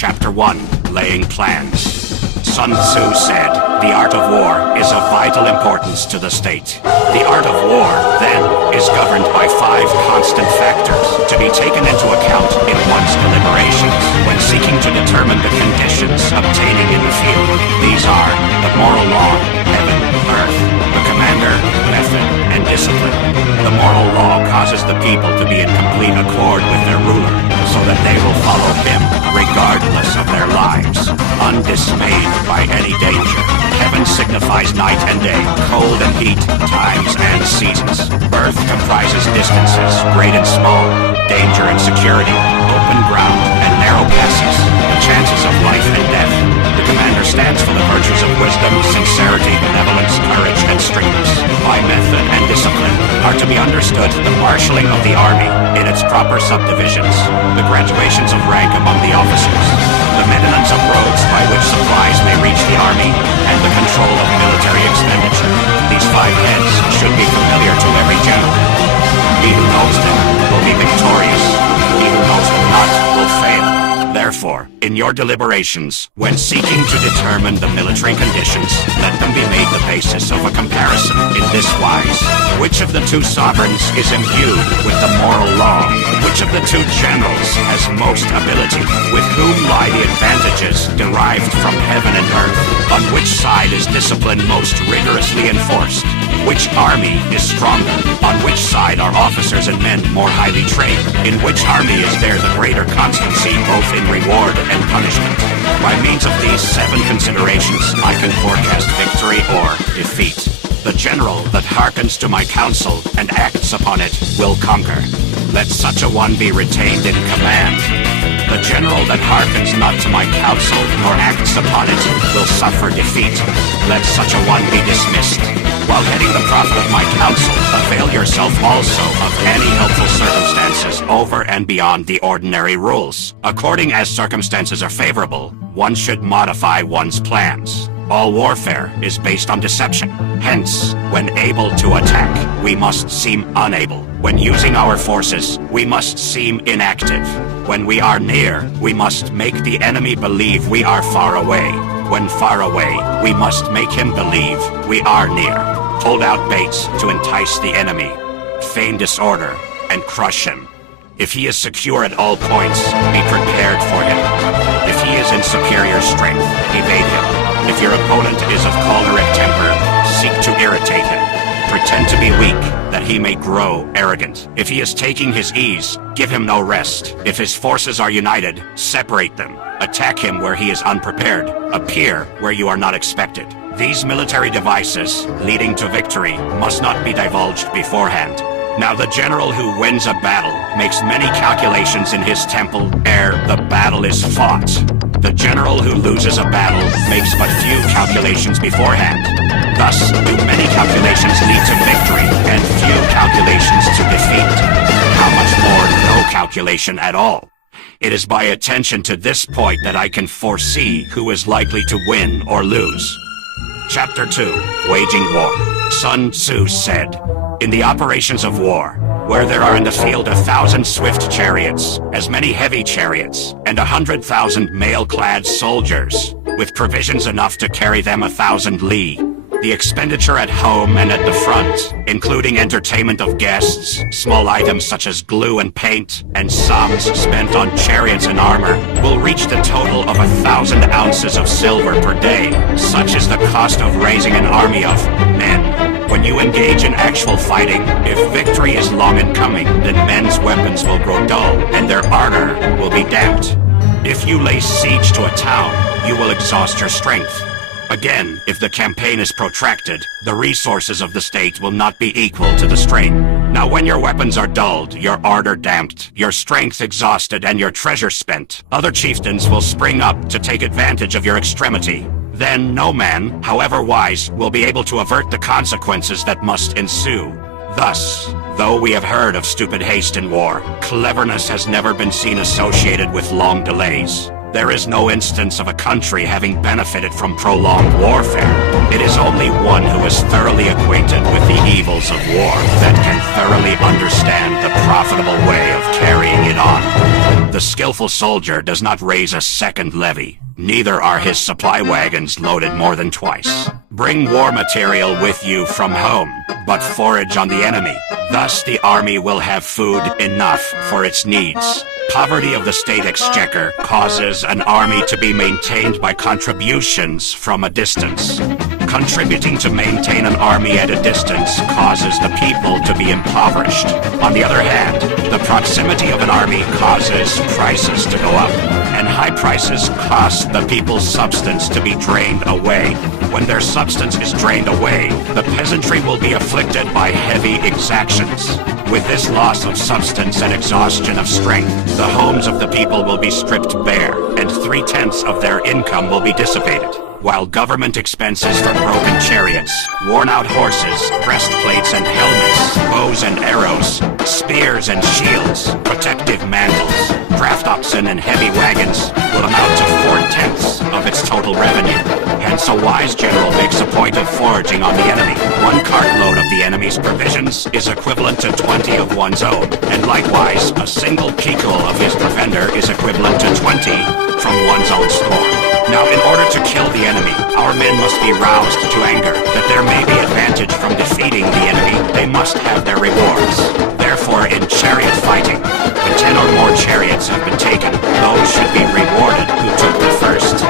Chapter 1. Laying Plans. Sun Tzu said, "The art of war is of vital importance to the state." The art of war, then, is governed by 5 constant factors to be taken into account in one's deliberations when seeking to determine the conditions obtaining in the field. These are the moral law, heaven, earth, the commander, method, and discipline. The moral law causes the people to be in complete accord with their ruler, so that they will follow him regardless of their lives, undismayed by any danger. Heaven signifies night and day, cold and heat, times and seasons. Earth comprises distances, great and small, danger and security, open ground and narrow passes, the chances of life and death. The commander stands for the virtues of wisdom, sincerity, benevolence, courage, and strictness. By method and discipline are to be understood the marshalling of the army in its proper subdivisions, the graduations of rank among the officers, the maintenance of roads by which supplies may reach the army, and the control of military expenditure. These 5 heads should be familiar to every general. He who knows them will be victorious. He who knows them not will fail. Therefore, in your deliberations, when seeking to determine the military conditions, let them be made the basis of a comparison in this wise. Which of the 2 sovereigns is imbued with the moral law? Which of the 2 generals has most ability? With whom lie the advantages derived from heaven and earth? On which side is discipline most rigorously enforced? Which army is stronger? On which side are officers and men more highly trained? In which army is there the greater constancy both in reward and punishment? By means of these 7 considerations, I can forecast victory or defeat. The general that hearkens to my counsel and acts upon it will conquer. Let such a one be retained in command. The general that hearkens not to my counsel nor acts upon it will suffer defeat. Let such a one be dismissed. While getting the profit of my counsel, avail yourself also of any helpful circumstances over and beyond the ordinary rules. According as circumstances are favorable, one should modify one's plans. All warfare is based on deception. Hence, when able to attack, we must seem unable. When using our forces, we must seem inactive. When we are near, we must make the enemy believe we are far away. When far away, we must make him believe we are near. Hold out baits to entice the enemy. Feign disorder and crush him. If he is secure at all points, be prepared for him. If he is in superior strength, evade him. If your opponent is of choleric temper, seek to irritate him. Pretend to be weak, that he may grow arrogant. If he is taking his ease, give him no rest. If his forces are united, separate them. Attack him where he is unprepared. Appear where you are not expected. These military devices, leading to victory, must not be divulged beforehand. Now the general who wins a battle makes many calculations in his temple ere the battle is fought. The general who loses a battle makes but few calculations beforehand. Thus, do many calculations lead to victory, and few calculations to defeat. How much more no calculation at all? It is by attention to this point that I can foresee who is likely to win or lose. Chapter 2. Waging War. Sun Tzu said, "In the operations of war, where there are in the field 1,000 swift chariots, as many heavy chariots, and 100,000 mail-clad soldiers, with provisions enough to carry them 1,000 li. The expenditure at home and at the front, including entertainment of guests, small items such as glue and paint, and sums spent on chariots and armor, will reach the total of 1,000 ounces of silver per day. Such is the cost of raising an army of men. When you engage in actual fighting, if victory is long in coming, then men's weapons will grow dull, and their ardor will be damped. If you lay siege to a town, you will exhaust your strength. Again, if the campaign is protracted, the resources of the state will not be equal to the strain. Now when your weapons are dulled, your ardor damped, your strength exhausted, and your treasure spent, other chieftains will spring up to take advantage of your extremity. Then no man, however wise, will be able to avert the consequences that must ensue. Thus, though we have heard of stupid haste in war, cleverness has never been seen associated with long delays. There is no instance of a country having benefited from prolonged warfare. It is only one who is thoroughly acquainted with the evils of war that can thoroughly understand the profitable way of carrying it on. The skillful soldier does not raise a second levy. Neither are his supply wagons loaded more than twice. Bring war material with you from home, but forage on the enemy. Thus the army will have food enough for its needs. Poverty of the state exchequer causes an army to be maintained by contributions from a distance. Contributing to maintain an army at a distance causes the people to be impoverished. On the other hand, the proximity of an army causes prices to go up, and high prices cost the people's substance to be drained away. When their substance is drained away, the peasantry will be afflicted by heavy exactions. With this loss of substance and exhaustion of strength, the homes of the people will be stripped bare, and 3/10 of their income will be dissipated. While government expenses for broken chariots, worn-out horses, breastplates and helmets, bows and arrows, spears and shields, protective mantles, draft oxen and heavy wagons will amount to 4/10 of its total revenue. Hence a wise general makes a point of foraging on the enemy. One cartload of the enemy's provisions is equivalent to 20 of one's own, and likewise, a single kikul of his provender is equivalent to 20 from one's own store. Now, in order to kill the enemy, our men must be roused to anger. That there may be advantage from defeating the enemy, they must have their rewards. Therefore, in chariot fighting, when 10 or more chariots have been taken, those should be rewarded who took the first.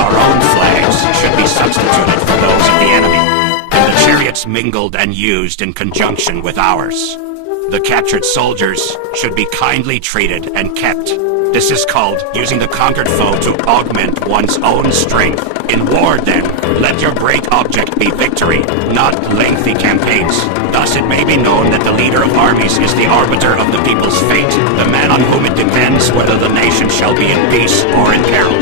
Our own flags should be substituted for those of the enemy, and the chariots mingled and used in conjunction with ours. The captured soldiers should be kindly treated and kept. This is called using the conquered foe to augment one's own strength. In war, then, let your great object be victory, not lengthy campaigns. Thus it may be known that the leader of armies is the arbiter of the people's fate, the man on whom it depends whether the nation shall be in peace or in peril.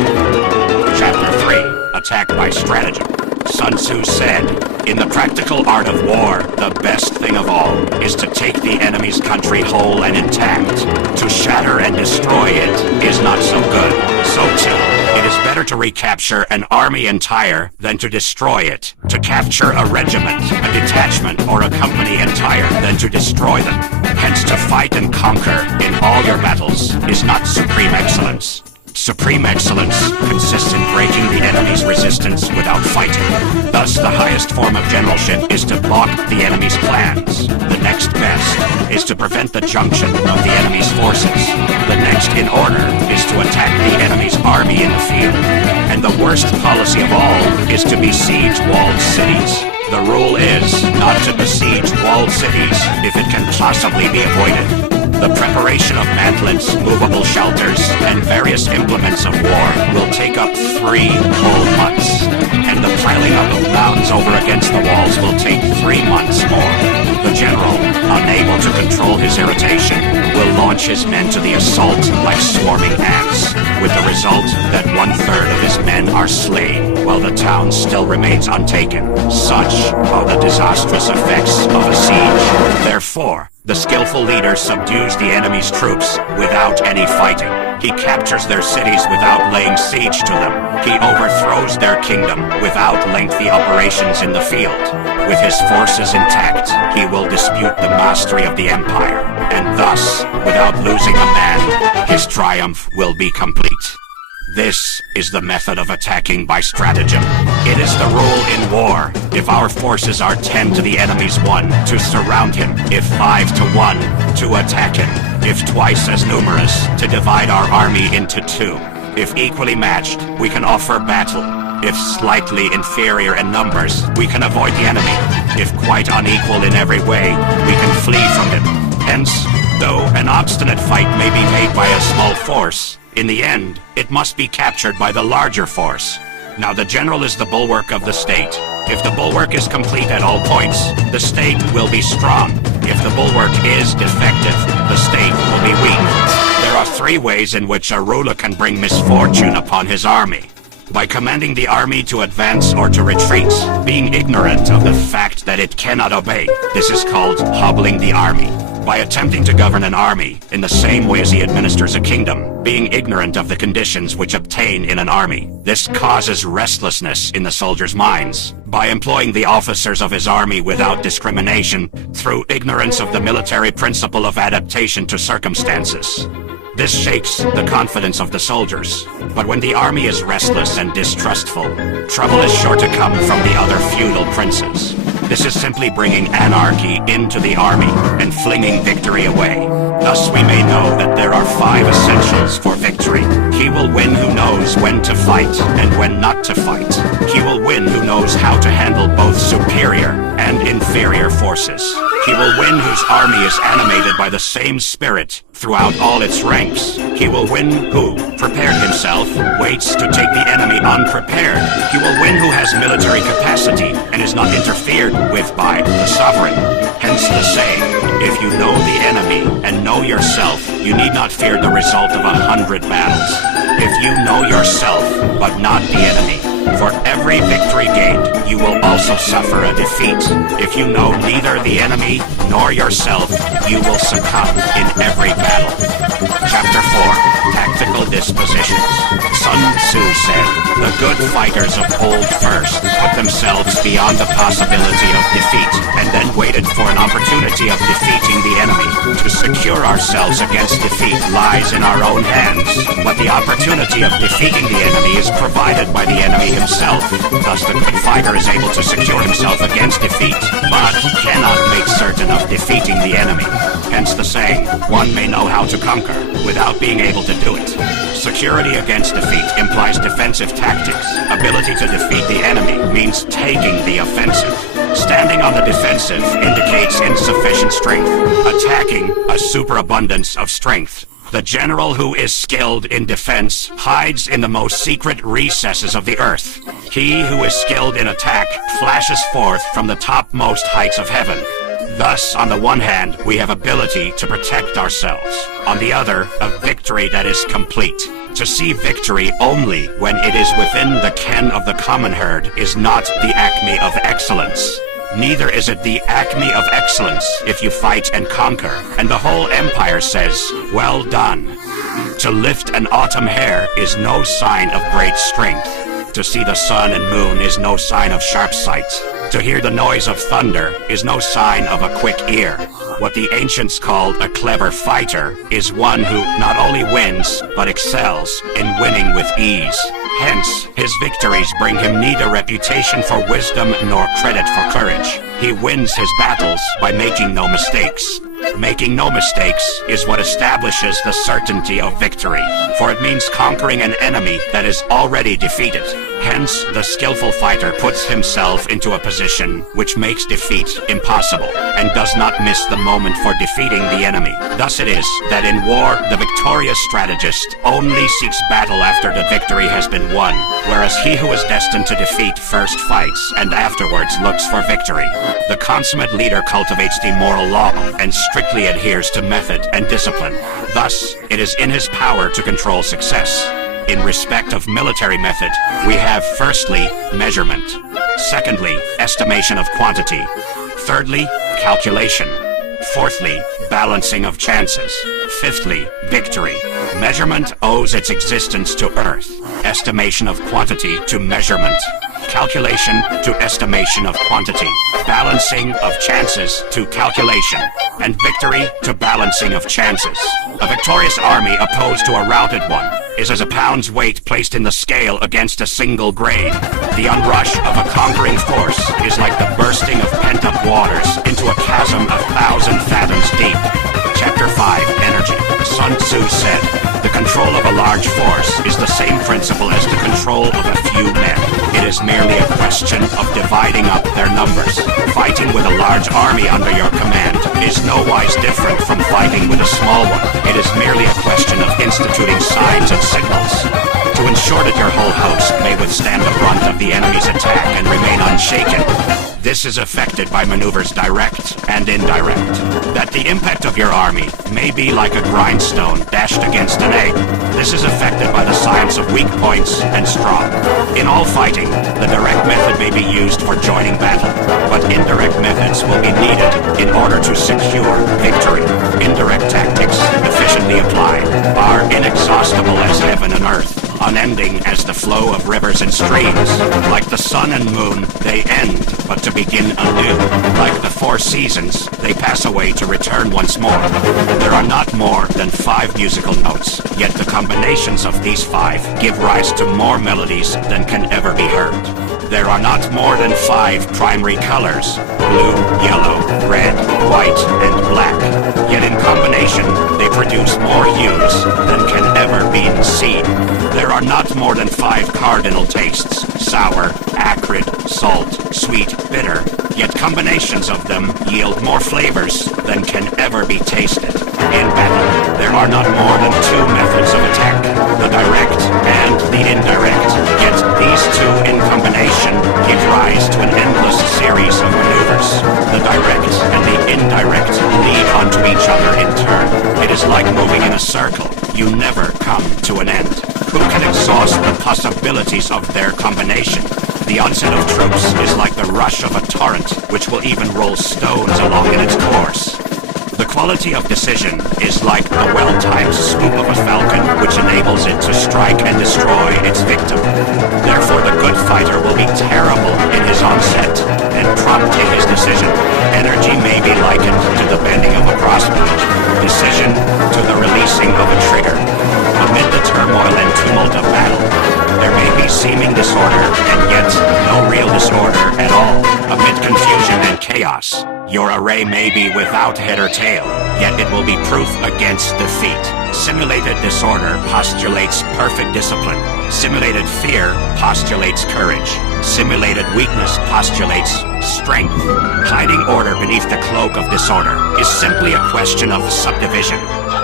Chapter 3. Attack by Stratagem. Sun Tzu said, "In the practical art of war, the best thing of all is to take the enemy's country whole and intact. To shatter and destroy it is not so good. So too, it is better to recapture an army entire than to destroy it. To capture a regiment, a detachment, or a company entire than to destroy them. Hence to fight and conquer in all your battles is not supreme excellence. Supreme excellence consists in breaking the enemy's resistance without fighting. Thus, the highest form of generalship is to block the enemy's plans. The next best is to prevent the junction of the enemy's forces. The next in order is to attack the enemy's army in the field. And the worst policy of all is to besiege walled cities. The rule is not to besiege walled cities if it can possibly be avoided. The preparation of mantlets, movable shelters, and various implements of war will take up 3 whole months, and the piling up of mounds over against the walls will take 3 months more. The general, unable to control his irritation, will launch his men to the assault like swarming ants, with the result that 1/3 of his men are slain, while the town still remains untaken. Such are the disastrous effects of a siege. Therefore, the skillful leader subdues the enemy's troops without any fighting. He captures their cities without laying siege to them. He overthrows their kingdom without lengthy operations in the field. With his forces intact, he will dispute the mastery of the empire, and thus, without losing a man, his triumph will be complete. This is the method of attacking by stratagem. It is the rule in war, if our forces are 10 to the enemy's 1, to surround him, if 5 to 1, to attack him, if twice as numerous, to divide our army into 2. If equally matched, we can offer battle. If slightly inferior in numbers, we can avoid the enemy. If quite unequal in every way, we can flee from him. Hence, though an obstinate fight may be made by a small force, in the end, it must be captured by the larger force. Now the general is the bulwark of the state. If the bulwark is complete at all points, the state will be strong. If the bulwark is defective, the state will be weak. There are 3 ways in which a ruler can bring misfortune upon his army. By commanding the army to advance or to retreat, being ignorant of the fact that it cannot obey. This is called hobbling the army. By attempting to govern an army in the same way as he administers a kingdom, being ignorant of the conditions which obtain in an army. This causes restlessness in the soldiers' minds. By employing the officers of his army without discrimination, through ignorance of the military principle of adaptation to circumstances. This shakes the confidence of the soldiers. But when the army is restless and distrustful, trouble is sure to come from the other feudal princes. This is simply bringing anarchy into the army and flinging victory away. Thus we may know that there are 5 essentials for victory. He will win who knows when to fight and when not to fight. He will win who knows how to handle both superior and inferior forces. He will win whose army is animated by the same spirit throughout all its ranks. He will win who, prepared himself, waits to take the enemy unprepared. He will win who has military capacity and is not interfered with by the sovereign. Hence the saying, if you know the enemy and know yourself, you need not fear the result of 100 battles. If you know yourself, but not the enemy, for every victory gained, you will also suffer a defeat. If you know neither the enemy nor yourself, you will succumb in every battle. Chapter 4. Tactical Dispositions. Sun Tzu said, the good fighters of old first put themselves beyond the possibility of defeat, and then waited for an opportunity of defeating the enemy. To secure ourselves against defeat lies in our own hands, but the opportunity of defeating the enemy is provided by the enemy himself. Thus the good fighter is able to secure himself against defeat, but he cannot make certain of defeating the enemy. Hence the saying, one may know how to conquer without being able to do it. Security against defeat implies defensive tactics. Ability to defeat the enemy means taking the offensive. Standing on the defensive indicates insufficient strength. Attacking, a superabundance of strength. The general who is skilled in defense hides in the most secret recesses of the earth. He who is skilled in attack flashes forth from the topmost heights of heaven. Thus, on the one hand, we have ability to protect ourselves. On the other, a victory that is complete. To see victory only when it is within the ken of the common herd is not the acme of excellence. Neither is it the acme of excellence if you fight and conquer, and the whole empire says, well done. To lift an autumn hair is no sign of great strength. To see the sun and moon is no sign of sharp sight. To hear the noise of thunder is no sign of a quick ear. What the ancients called a clever fighter is one who not only wins, but excels in winning with ease. Hence, his victories bring him neither reputation for wisdom nor credit for courage. He wins his battles by making no mistakes. Making no mistakes is what establishes the certainty of victory, for it means conquering an enemy that is already defeated. Hence, the skillful fighter puts himself into a position which makes defeat impossible, and does not miss the moment for defeating the enemy. Thus it is that in war, the victorious strategist only seeks battle after the victory has been won, whereas he who is destined to defeat first fights, and afterwards looks for victory. The consummate leader cultivates the moral law, and strictly adheres to method and discipline. Thus, it is in his power to control success. In respect of military method, we have firstly, measurement. Secondly, estimation of quantity. Thirdly, calculation. Fourthly, balancing of chances. Fifthly, victory. Measurement owes its existence to earth. Estimation of quantity to measurement. Calculation to estimation of quantity. Balancing of chances to calculation. And victory to balancing of chances. A victorious army opposed to a routed one is as a pound's weight placed in the scale against a single grain. The onrush of a conquering force is like the bursting of pent-up waters into a chasm 1,000 fathoms deep. Chapter 5, Energy. Sun Tzu said, the control of a large force is the same principle as the control of a few men. It is merely a question of dividing up their numbers. Fighting with a large army under your command is no wise different from fighting with a small one. It is merely a question of instituting signs and signals. To ensure ensure that your whole host may withstand the brunt of the enemy's attack and remain unshaken. This is affected by maneuvers direct and indirect. That the impact of your army may be like a grindstone dashed against an egg. This is affected by the science of weak points and strong. In all fighting, the direct method may be used for joining battle, but indirect methods will be needed in order to secure victory. Indirect tactics, efficiently applied, are inexhaustible as heaven and earth, unending as the flow of rivers and streams. Like the sun and moon, they end, but to begin anew. Like the four seasons, they pass away to return once more. There are not more than 5 musical notes, yet the combinations of these 5 give rise to more melodies than can ever be heard. There are not more than 5 primary colors: blue, yellow, red, white, and black. Yet in combination, they produce more hues than can ever be seen. There are not more than 5 cardinal tastes: sour, acrid, salt, sweet, bitter. Yet combinations of them yield more flavors than can ever be tasted. In battle, there are not more than 2 methods of attack: the direct and the indirect. Yet these 2 in combination give rise to an endless series of maneuvers. The direct and the indirect lead onto each other in turn. It is like moving in a circle. You never come to an end. Who can exhaust the possibilities of their combination? The onset of troops is like the rush of a torrent, which will even roll stones along in its course. The quality of decision is like the well-timed swoop of a falcon, which enables it to strike and destroy its victim. Therefore, the good fighter will be terrible in his onset and prompt in his decision. Energy may be likened to the bending of a crossbow, decision to the releasing of a trigger. Amid the turmoil and tumult of battle, there may be seeming disorder and yet no real disorder at all. Amid confusion and chaos, your array may be without head or tail, yet it will be proof against defeat. Simulated disorder postulates perfect discipline. Simulated fear postulates courage. Simulated weakness postulates strength. Hiding order beneath the cloak of disorder is simply a question of subdivision.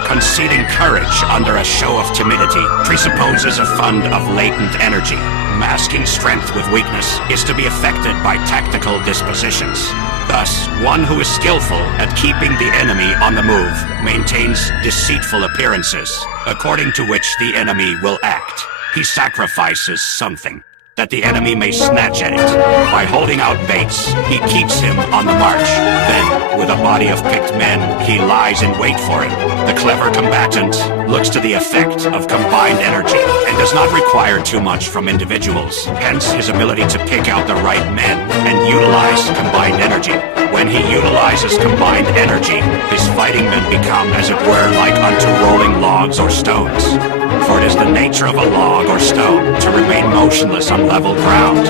Concealing courage under a show of timidity presupposes a fund of latent energy. Masking strength with weakness is to be effected by tactical dispositions. Thus, one who is skillful at keeping the enemy on the move maintains deceitful appearances, according to which the enemy will act. He sacrifices something, that the enemy may snatch at it. By holding out baits, he keeps him on the march. Then, with a body of picked men, he lies in wait for him. The clever combatant looks to the effect of combined energy and does not require too much from individuals. Hence his ability to pick out the right men and utilize combined energy. When he utilizes combined energy, his fighting men become, as it were, like unto rolling logs or stones. For it is the nature of a log or stone to remain motionless on level ground,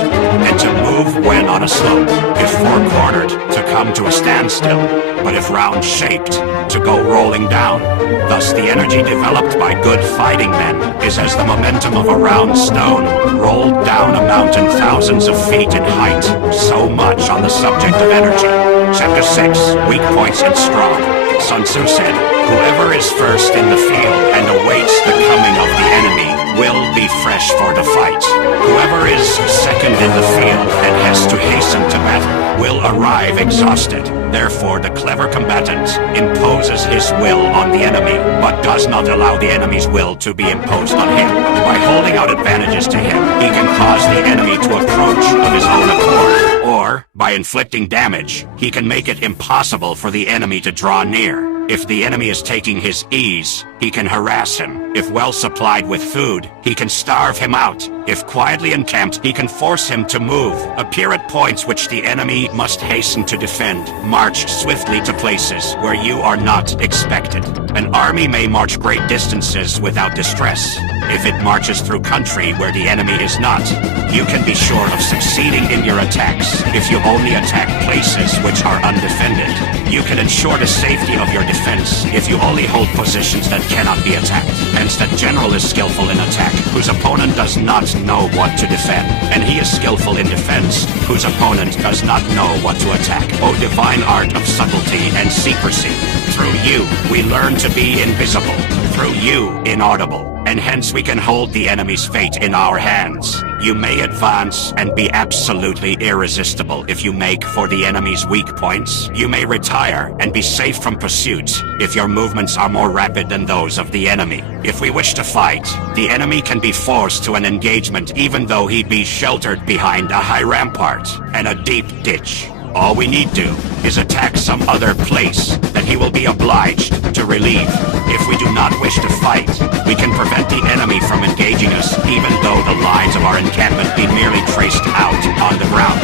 and to move when on a slope, if four-cornered, to come to a standstill, but if round-shaped, to go rolling down. Thus the energy developed by good fighting men is as the momentum of a round stone rolled down a mountain thousands of feet in height. So much on the subject of energy. Chapter 6, Weak Points and Strong. Sun Tzu said, "Whoever is first in the field and awaits the coming of the enemy will be fresh for the fight. Whoever is second in the field and has to hasten to battle will arrive exhausted. Therefore, the clever combatant imposes his will on the enemy, but does not allow the enemy's will to be imposed on him. By holding out advantages to him, he can cause the enemy to approach of his own accord, or, by inflicting damage, he can make it impossible for the enemy to draw near. If the enemy is taking his ease, he can harass him. If well supplied with food, he can starve him out. If quietly encamped, he can force him to move, appear at points which the enemy must hasten to defend, march swiftly to places where you are not expected. An army may march great distances without distress. If it marches through country where the enemy is not, you can be sure of succeeding in your attacks if you only attack places which are undefended. You can ensure the safety of your defense if you only hold positions that cannot be attacked. Hence, that general is skillful in attack, whose opponent does not know what to defend, and he is skillful in defense, whose opponent does not know what to attack. O divine art of subtlety and secrecy! Through you, we learn to be invisible. Through you, inaudible. and hence we can hold the enemy's fate in our hands. You may advance and be absolutely irresistible if you make for the enemy's weak points. You may retire and be safe from pursuit if your movements are more rapid than those of the enemy. If we wish to fight, the enemy can be forced to an engagement even though he be sheltered behind a high rampart and a deep ditch. All we need do is attack some other place that he will be obliged to relieve. If we do not wish to fight, we can prevent the enemy from engaging us even though the lines of our encampment be merely traced out on the ground.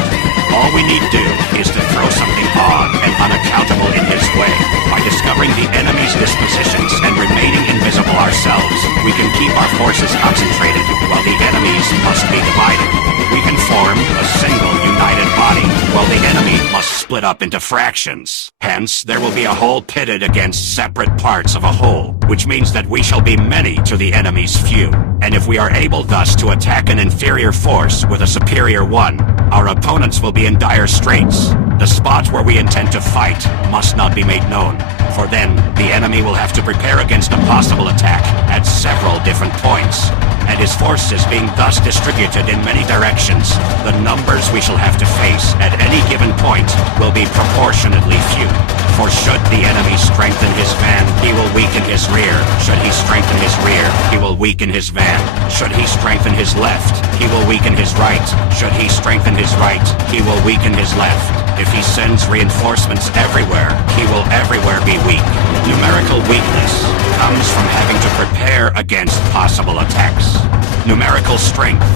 All we need do is to throw something odd and unaccountable in his way. By discovering the enemy's dispositions and remaining invisible ourselves, we can keep our forces concentrated while the enemy's must be divided. We can form a single united body while the enemy must split up into fractions. Hence, there will be a whole pitted against separate parts of a whole, which means that we shall be many to the enemy's few. And if we are able thus to attack an inferior force with a superior one, our opponents will be in dire straits. The spot where we intend to fight must not be made known, for then the enemy will have to prepare against a possible attack at several different points. And his forces being thus distributed in many directions, the numbers we shall have to face at any given point will be proportionately few. For should the enemy strengthen his van, he will weaken his rear. Should he strengthen his rear, he will weaken his van. Should he strengthen his left, he will weaken his right. Should he strengthen his right, he will weaken his left. If he sends reinforcements everywhere, he will everywhere be weak. Numerical weakness comes from having to prepare against possible attacks. Numerical strength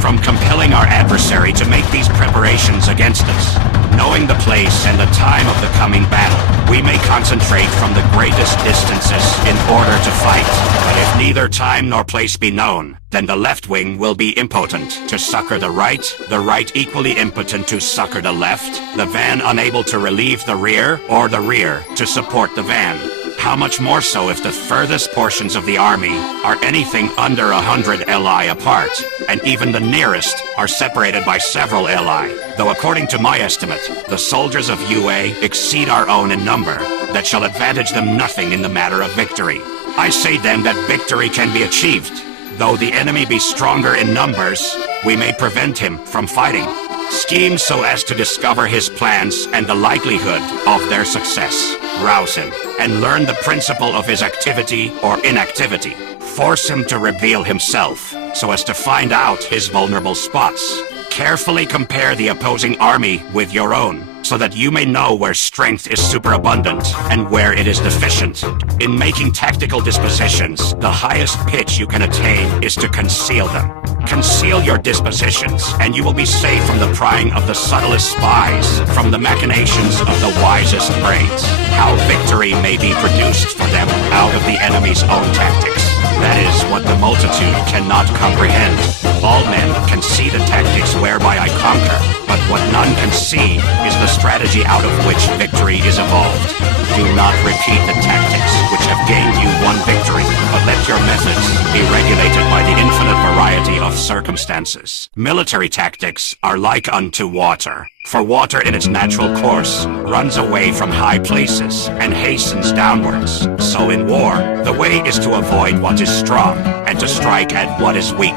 from compelling our adversary to make these preparations against us. Knowing the place and the time of the coming battle, we may concentrate from the greatest distances in order to fight. But if neither time nor place be known, then the left wing will be impotent to succor the right equally impotent to succor the left, the van unable to relieve the rear, or the rear to support the van. How much more so if the furthest portions of the army are anything under 100 li apart, and even the nearest are separated by several li. Though according to my estimate, the soldiers of UA exceed our own in number, that shall advantage them nothing in the matter of victory. I say then that victory can be achieved. Though the enemy be stronger in numbers, we may prevent him from fighting. Scheme so as to discover his plans and the likelihood of their success. Rouse him, and learn the principle of his activity or inactivity. Force him to reveal himself, so as to find out his vulnerable spots. Carefully compare the opposing army with your own, so that you may know where strength is superabundant and where it is deficient. In making tactical dispositions, the highest pitch you can attain is to conceal them. Conceal your dispositions, and you will be safe from the prying of the subtlest spies, from the machinations of the wisest brains. How victory may be produced for them out of the enemy's own tactics. That is what the multitude cannot comprehend. All men can see the tactics whereby I conquer, but what none can see is the strategy out of which victory is evolved. Do not repeat the tactics which have gained you one victory, but let your methods be regulated by the infinite variety of circumstances. Military tactics are like unto water. For water in its natural course runs away from high places and hastens downwards. So in war, the way is to avoid what is strong and to strike at what is weak.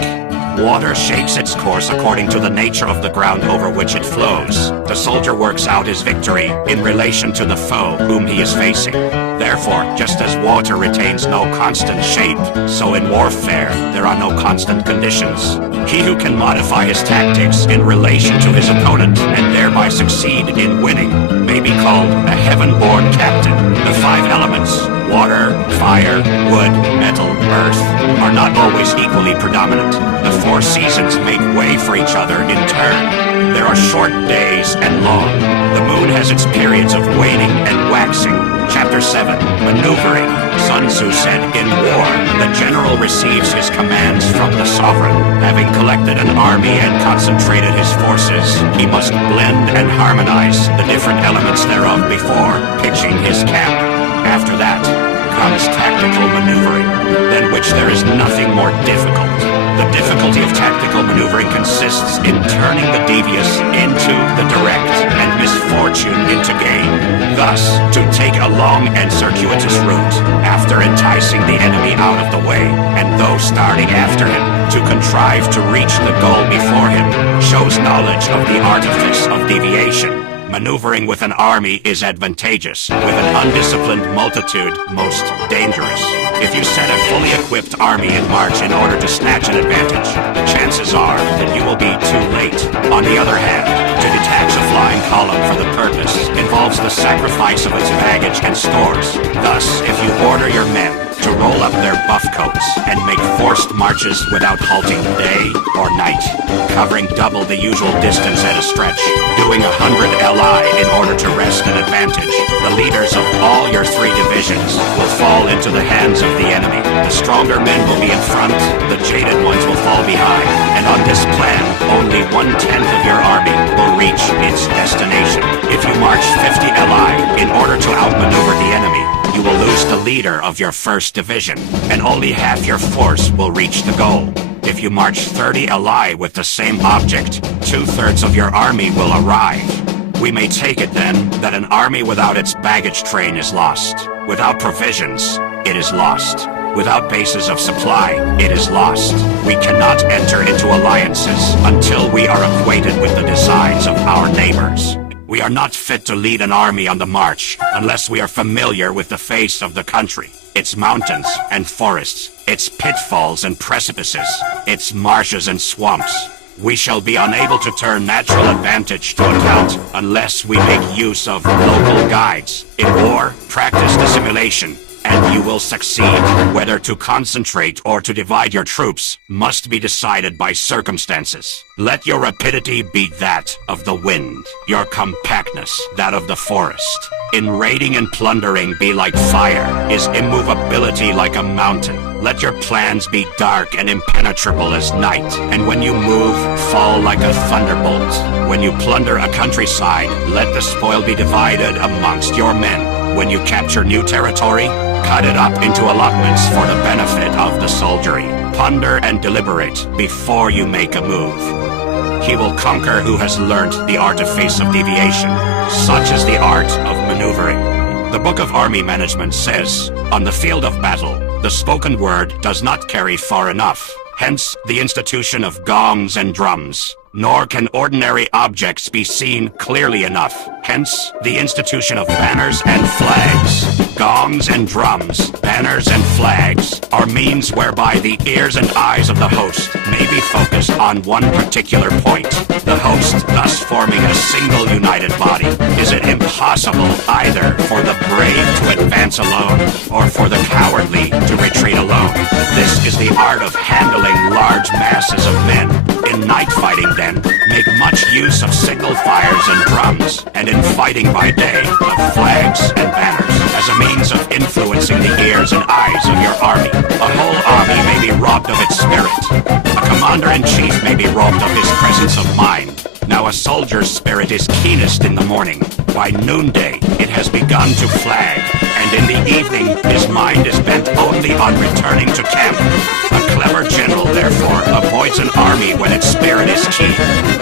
Water shapes its course according to the nature of the ground over which it flows. The soldier works out his victory in relation to the foe whom he is facing. Therefore, just as water retains no constant shape, so in warfare there are no constant conditions. He who can modify his tactics in relation to his opponent and thereby succeed in winning may be called a heaven-born captain. The five elements, water, fire, wood, metal, earth, are not always equally predominant. The four seasons make way for each other in turn. There are short days and long. The moon has its periods of waning and waxing. Chapter 7, Maneuvering. Sun Tzu said, in war, the general receives his commands from the sovereign. Having collected an army and concentrated his forces, he must blend and harmonize the different elements thereof before pitching his camp. After that comes tactical maneuvering, than which there is nothing more difficult. The difficulty of tactical maneuvering consists in turning the devious into the direct, and misfortune fortune into gain. Thus, to take a long and circuitous route, after enticing the enemy out of the way, and though starting after him, to contrive to reach the goal before him, shows knowledge of the artifice of deviation. Maneuvering with an army is advantageous, with an undisciplined multitude most dangerous. If you set a fully equipped army in march in order to snatch an advantage, chances are that you will be too late. On the other hand, to detach a flying column for the purpose involves the sacrifice of its baggage and stores. Thus, if you order your men to roll up their buff coats and make forced marches without halting day or night, covering double the usual distance at a stretch, doing 100 LI in order to wrest an advantage, the leaders of all your 3 divisions will fall into the hands of the enemy. The stronger men will be in front, the jaded ones will fall behind, and on this plan, only 1/10 of your army will reach its destination. If you march 50 LI in order to outmaneuver the enemy, you will lose the leader of your 1st division, and only half your force will reach the goal. If you march 30 LI with the same object, 2/3 of your army will arrive. We may take it then that an army without its baggage train is lost. Without provisions, it is lost. Without bases of supply, it is lost. We cannot enter into alliances until we are acquainted with the designs of our neighbors. We are not fit to lead an army on the march unless we are familiar with the face of the country, its mountains and forests, its pitfalls and precipices, its marshes and swamps. We shall be unable to turn natural advantage to account unless we make use of local guides. In war, practice dissimulation, and you will succeed. Whether to concentrate or to divide your troops must be decided by circumstances. Let your rapidity be that of the wind, your compactness that of the forest. In raiding and plundering be like fire, is immovability like a mountain. Let your plans be dark and impenetrable as night, and when you move, fall like a thunderbolt. When you plunder a countryside, let the spoil be divided amongst your men. When you capture new territory, cut it up into allotments for the benefit of the soldiery. Ponder and deliberate before you make a move. He will conquer who has learnt the artifice of deviation. Such is the art of maneuvering. The Book of Army Management says, on the field of battle, the spoken word does not carry far enough. Hence the institution of gongs and drums. Nor can ordinary objects be seen clearly enough. Hence the institution of banners and flags. Gongs and drums, banners and flags, are means whereby the ears and eyes of the host may be focused on one particular point. The host thus forming a single united body. Is it impossible either for the brave to advance alone, or for the cowardly to retreat alone? This is the art of handling large masses of men. In night fighting then, make much use of signal fires and drums, and in fighting by day, of flags and banners, as a means of influencing the ears and eyes of your army. A whole army may be robbed of its spirit. A commander-in-chief may be robbed of his presence of mind. Now a soldier's spirit is keenest in the morning. By noonday, it has begun to flag, and in the evening, his mind is bent only on returning to camp. A clever general, therefore, avoids an army when its spirit is keen,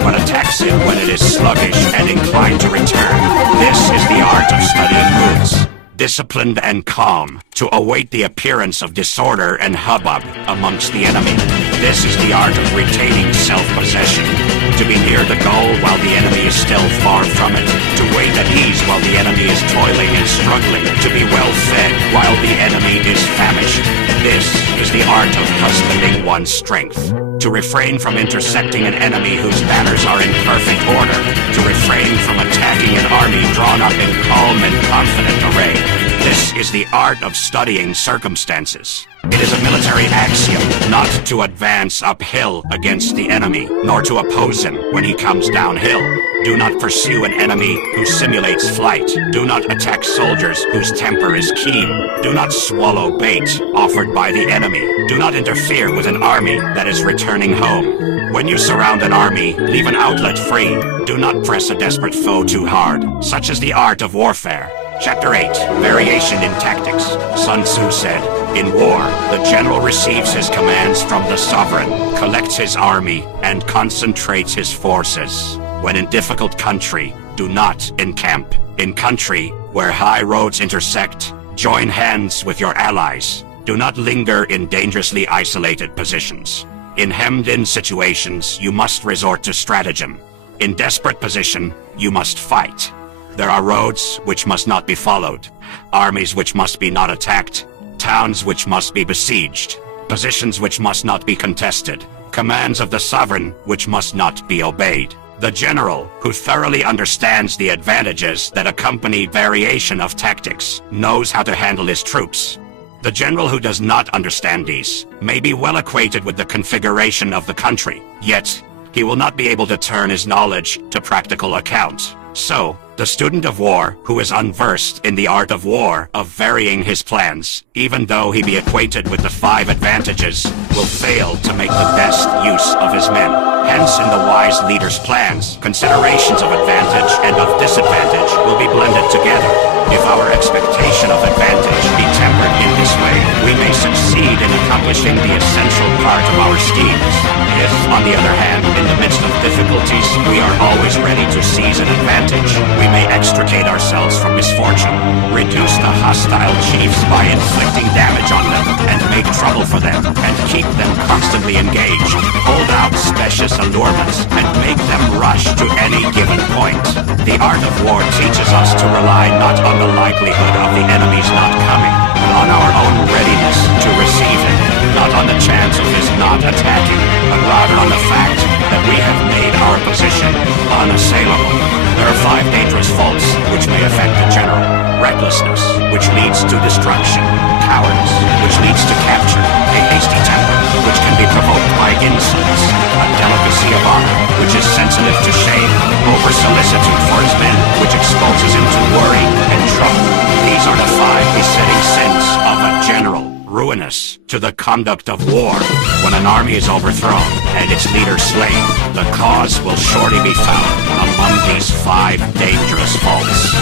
but attacks it when it is sluggish and inclined to return. This is the art of studying moods, disciplined and calm, to await the appearance of disorder and hubbub amongst the enemy. This is the art of retaining self-possession, to be near the goal while the enemy is still far from it, to wait at ease while the enemy is toiling and struggling, to be well fed while the enemy is famished. This is the art of husbanding one's strength, to refrain from intersecting an enemy whose banners are in perfect order, to refrain from attacking an army drawn up in calm and confident array. This is the art of studying circumstances. It is a military axiom not to advance uphill against the enemy, nor to oppose him when he comes downhill. Do not pursue an enemy who simulates flight. Do not attack soldiers whose temper is keen. Do not swallow bait offered by the enemy. Do not interfere with an army that is returning home. When you surround an army, leave an outlet free. Do not press a desperate foe too hard. Such is the art of warfare. Chapter 8, Variation in Tactics. Sun Tzu said, in war, the general receives his commands from the sovereign, collects his army, and concentrates his forces. When in difficult country, do not encamp. In country where high roads intersect, join hands with your allies. Do not linger in dangerously isolated positions. In hemmed-in situations, you must resort to stratagem. In desperate position, you must fight. There are roads which must not be followed, armies which must be not attacked, towns which must be besieged, positions which must not be contested, commands of the sovereign which must not be obeyed. The general, who thoroughly understands the advantages that accompany variation of tactics, knows how to handle his troops. The general who does not understand these may be well acquainted with the configuration of the country, yet he will not be able to turn his knowledge to practical account. So, the student of war who is unversed in the art of war of varying his plans, even though he be acquainted with the 5 advantages, will fail to make the best use of his men. Hence, in the wise leader's plans, considerations of advantage and of disadvantage will be blended together. If our expectation of advantage be tempered in this way, we may succeed in accomplishing the essential part of our schemes. If, on the other hand, in the midst of difficulties, we are always ready to seize an advantage, we may extricate ourselves from misfortune, reduce the hostile chiefs by inflicting damage on them, and make trouble for them, and keep them constantly engaged, hold out specious allurements, and make them rush to any given point. The art of war teaches us to rely not on the likelihood of the enemy's not coming, but on our own readiness to receive him, not on the chance of his not attacking, but rather on the fact that we have made our position unassailable. There are 5 dangerous faults which may affect the general. Recklessness, which leads to destruction. Cowardice, which leads to capture. A hasty temper, which can be provoked by insolence. A delicacy of honor, which is sensitive to shame. Over-solicitude for his men, which exposes him to worry and trouble. These are the 5 besetting sins of a general. Ruinous to the conduct of war. When an army is overthrown and its leader slain, the cause will surely be found among these 5 dangerous faults.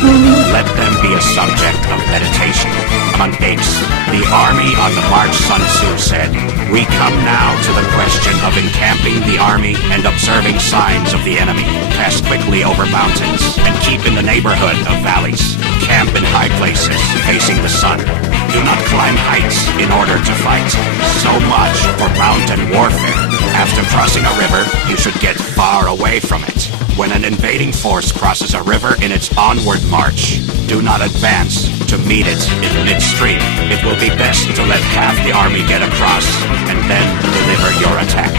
Let them be a subject of meditation. On Apes, the army on the march, Sun Tzu said, "We come now to the question of encamping the army and observing signs of the enemy. Pass quickly over mountains and keep in the neighborhood of valleys. Camp in high places, facing the sun. Do not climb heights in order to fight. So much for mountain warfare. After crossing a river, you should get far away from it. When an invading force crosses a river in its onward march, do not advance to meet it in midstream. It will be best to let half the army get across and then deliver your attack.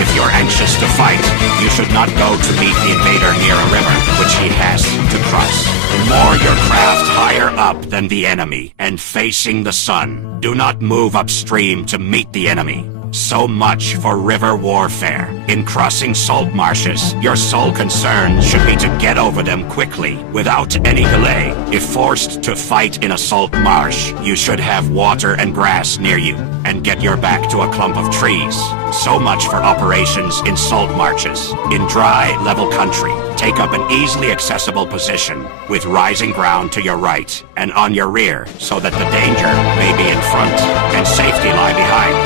If you're anxious to fight, you should not go to meet the invader near a river, which he has to cross. Moor your craft higher up than the enemy and facing the sun. Do not move upstream to meet the enemy. So much for river warfare. In crossing salt marshes, your sole concern should be to get over them quickly, without any delay. If forced to fight in a salt marsh, you should have water and grass near you, and get your back to a clump of trees. So much for operations in salt marshes. In dry, level country, take up an easily accessible position, with rising ground to your right and on your rear, so that the danger may be in front and safety lie behind.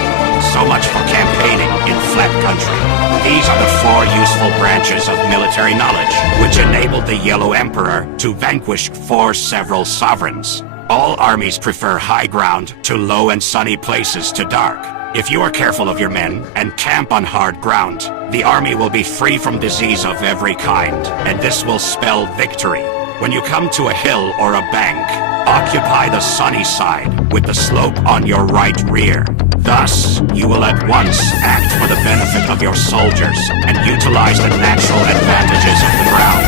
So much for campaigning in flat country. These are the 4 useful branches of military knowledge, which enabled the Yellow Emperor to vanquish 4 several sovereigns. All armies prefer high ground to low and sunny places to dark. If you are careful of your men and camp on hard ground, the army will be free from disease of every kind, and this will spell victory. When you come to a hill or a bank, occupy the sunny side with the slope on your right rear. Thus, you will at once act for the benefit of your soldiers and utilize the natural advantages of the ground.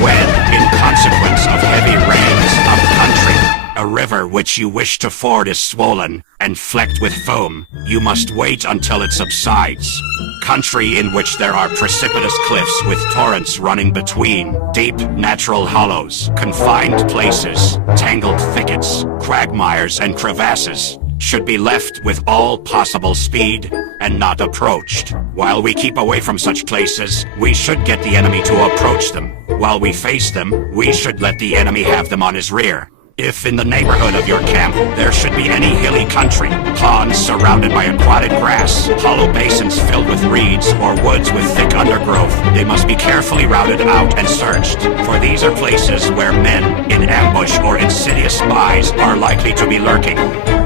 When, in consequence of heavy rains of country, a river which you wish to ford is swollen and flecked with foam, you must wait until it subsides. Country in which there are precipitous cliffs with torrents running between, deep natural hollows, confined places, tangled thickets, quagmires and crevasses, should be left with all possible speed and not approached. While we keep away from such places, we should get the enemy to approach them. While we face them, we should let the enemy have them on his rear. If in the neighborhood of your camp there should be any hilly country, ponds surrounded by aquatic grass, hollow basins filled with reeds, or woods with thick undergrowth, they must be carefully routed out and searched, for these are places where men, in ambush or insidious spies, are likely to be lurking.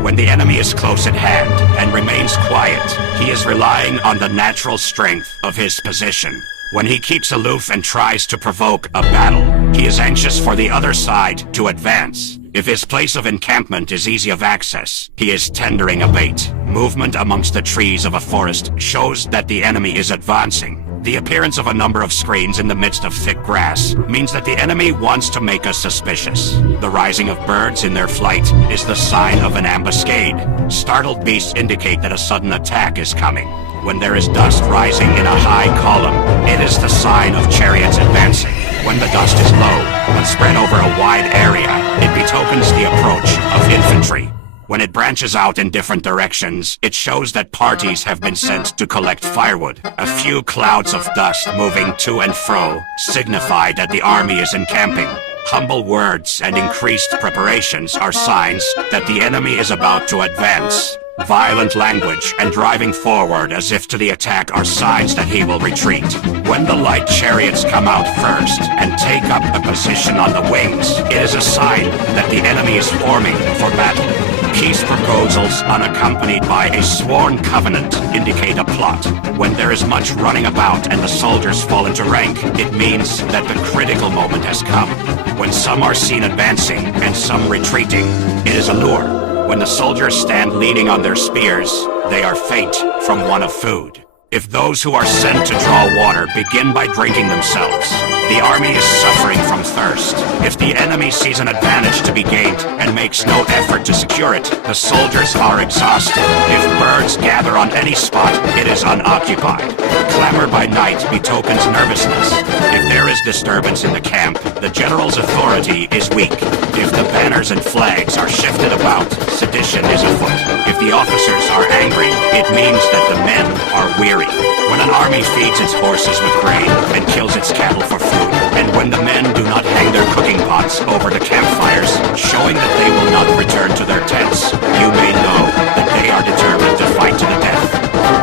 When the enemy is close at hand and remains quiet, he is relying on the natural strength of his position. When he keeps aloof and tries to provoke a battle, he is anxious for the other side to advance. If his place of encampment is easy of access, he is tendering a bait. Movement amongst the trees of a forest shows that the enemy is advancing. The appearance of a number of screens in the midst of thick grass means that the enemy wants to make us suspicious. The rising of birds in their flight is the sign of an ambuscade. Startled beasts indicate that a sudden attack is coming. When there is dust rising in a high column, it is the sign of chariots advancing. When the dust is low, but spread over a wide area, it betokens the approach of infantry. When it branches out in different directions, it shows that parties have been sent to collect firewood. A few clouds of dust moving to and fro signify that the army is encamping. Humble words and increased preparations are signs that the enemy is about to advance. Violent language and driving forward as if to the attack are signs that he will retreat. When the light chariots come out first and take up a position on the wings, it is a sign that the enemy is forming for battle. Peace proposals unaccompanied by a sworn covenant indicate a plot. When there is much running about and the soldiers fall into rank, it means that the critical moment has come. When some are seen advancing and some retreating, it is a lure. When the soldiers stand leaning on their spears, they are faint from want of food. If those who are sent to draw water begin by drinking themselves, the army is suffering from thirst. If the enemy sees an advantage to be gained and makes no effort to secure it, the soldiers are exhausted. If birds gather on any spot, it is unoccupied. Clamor by night betokens nervousness. If there is disturbance in the camp, the general's authority is weak. If the banners and flags are shifted about, sedition is afoot. If the officers are angry, it means that the men are weary. When an army feeds its horses with grain and kills its cattle for food, and when the men do not hang their cooking pots over the campfires, showing that they will not return to their tents, you may know that they are determined to fight to the death.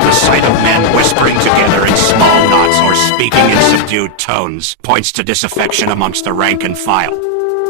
The sight of men whispering together in small knots or speaking in subdued tones points to disaffection amongst the rank and file.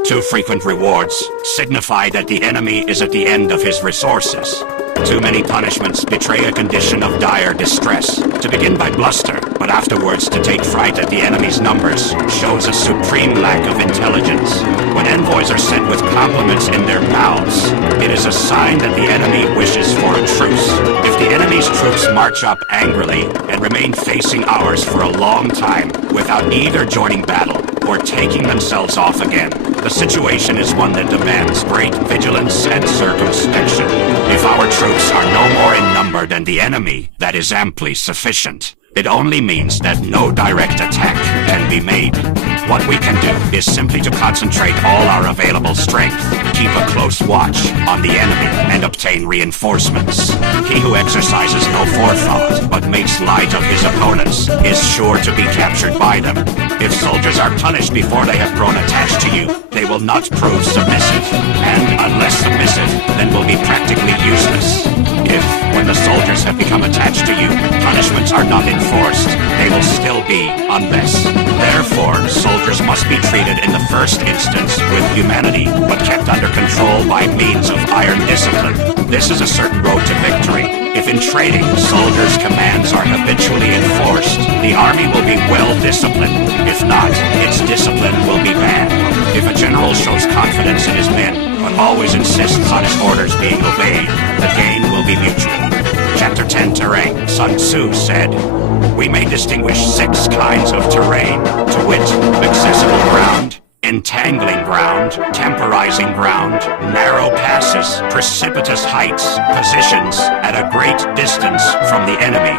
Too frequent rewards signify that the enemy is at the end of his resources. Too many punishments betray a condition of dire distress. To begin by bluster, but afterwards to take fright at the enemy's numbers, shows a supreme lack of intelligence. When envoys are sent with compliments in their mouths, it is a sign that the enemy wishes for a truce. If the enemy's troops march up angrily and remain facing ours for a long time without either joining battle or taking themselves off again, the situation is one that demands great vigilance and circumspection. If our troops are no more in number than the enemy, that is amply sufficient. It only means that no direct attack can be made. What we can do is simply to concentrate all our available strength, keep a close watch on the enemy, and obtain reinforcements. He who exercises no forethought, but makes light of his opponents, is sure to be captured by them. If soldiers are punished before they have grown attached to you, they will not prove submissive, and unless submissive, then will be practically useless. If, when the soldiers have become attached to you, punishments are not enforced, they will still be unless. Therefore, soldiers must be treated in the first instance with humanity, but kept under control by means of iron discipline. This is a certain road to victory. If in training, soldiers' commands are habitually enforced, the army will be well disciplined. If not, its discipline will be bad. If a general shows confidence in his men, but always insists on his orders being obeyed, the gain will be mutual. Chapter 10, Terrain. Sun Tzu said, "We may distinguish 6 kinds of terrain, to wit, accessible ground, entangling ground, temporizing ground, narrow passes, precipitous heights, positions at a great distance from the enemy.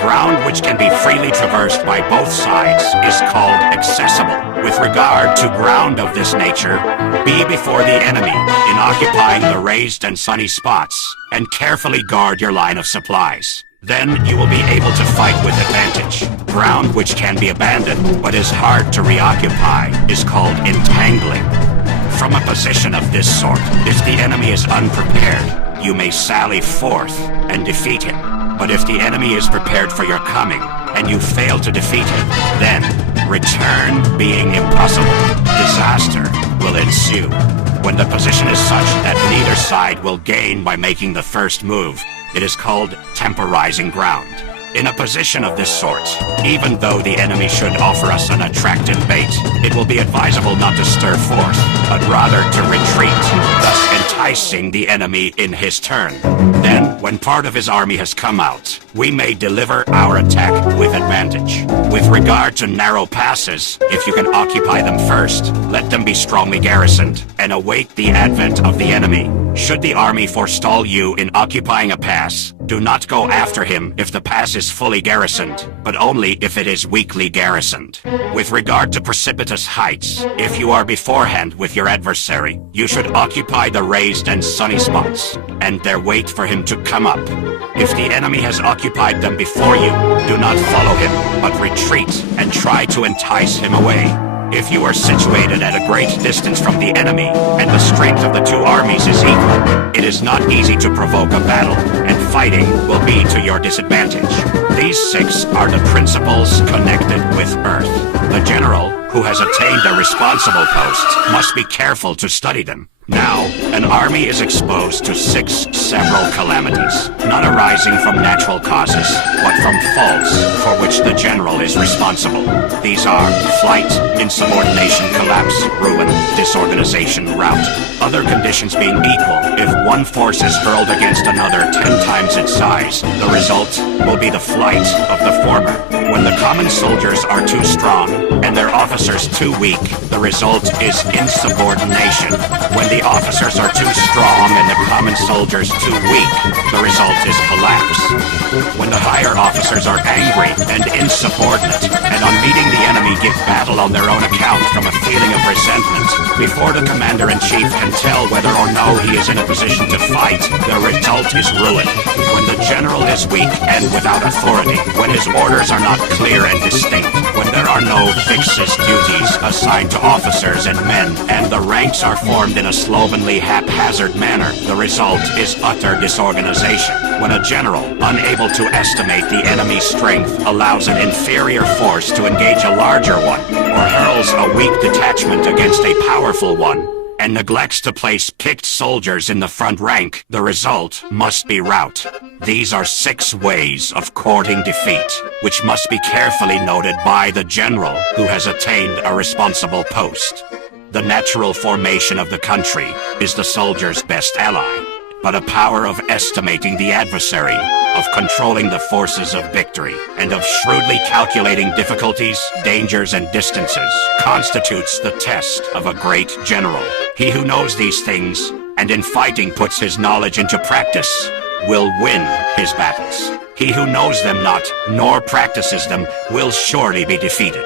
Ground which can be freely traversed by both sides is called accessible. With regard to ground of this nature, be before the enemy in occupying the raised and sunny spots, and carefully guard your line of supplies. Then you will be able to fight with advantage. Ground which can be abandoned, but is hard to reoccupy, is called entangling. From a position of this sort, if the enemy is unprepared, you may sally forth and defeat him. But if the enemy is prepared for your coming, and you fail to defeat him, then, return being impossible, disaster will ensue. When the position is such that neither side will gain by making the first move, it is called temporizing ground. In a position of this sort, even though the enemy should offer us an attractive bait, it will be advisable not to stir forth, but rather to retreat, thus enticing the enemy in his turn. Then, when part of his army has come out, we may deliver our attack with advantage. With regard to narrow passes, if you can occupy them first, let them be strongly garrisoned, and await the advent of the enemy. Should the army forestall you in occupying a pass, do not go after him if the pass is fully garrisoned, but only if it is weakly garrisoned. With regard to precipitous heights, if you are beforehand with your adversary, you should occupy the raised and sunny spots, and there wait for him to come up. If the enemy has occupied them before you, do not follow him, but retreat and try to entice him away. If you are situated at a great distance from the enemy, and the strength of the two armies is equal, it is not easy to provoke a battle, and fighting will be to your disadvantage. These 6 are the principles connected with Earth. The general, who has attained a responsible post, must be careful to study them. Now, an army is exposed to 6 several calamities, not arising from natural causes, but from faults for which the general is responsible. These are flight, insubordination, collapse, ruin, disorganization, rout. Other conditions being equal, if one force is hurled against another 10 times its size, the result will be the flight of the former. When the common soldiers are too strong, and their officers too weak, the result is insubordination. When the officers are too strong and the common soldiers too weak, the result is collapse. When the higher officers are angry and insubordinate, and on meeting the enemy give battle on their own account from a feeling of resentment, before the commander-in-chief can tell whether or no he is in a position to fight, the result is ruin. When the general is weak and without authority, when his orders are not clear and distinct, when there are no fixed duties assigned to officers and men, and the ranks are formed in a slovenly, haphazard manner, the result is utter disorganization. When a general, unable to estimate the enemy's strength, allows an inferior force to engage a larger one, or hurls a weak detachment against a powerful one, and neglects to place picked soldiers in the front rank, the result must be rout. These are 6 ways of courting defeat, which must be carefully noted by the general who has attained a responsible post. The natural formation of the country is the soldier's best ally, but a power of estimating the adversary, of controlling the forces of victory, and of shrewdly calculating difficulties, dangers, and distances constitutes the test of a great general. He who knows these things, and in fighting puts his knowledge into practice, will win his battles. He who knows them not, nor practices them, will surely be defeated.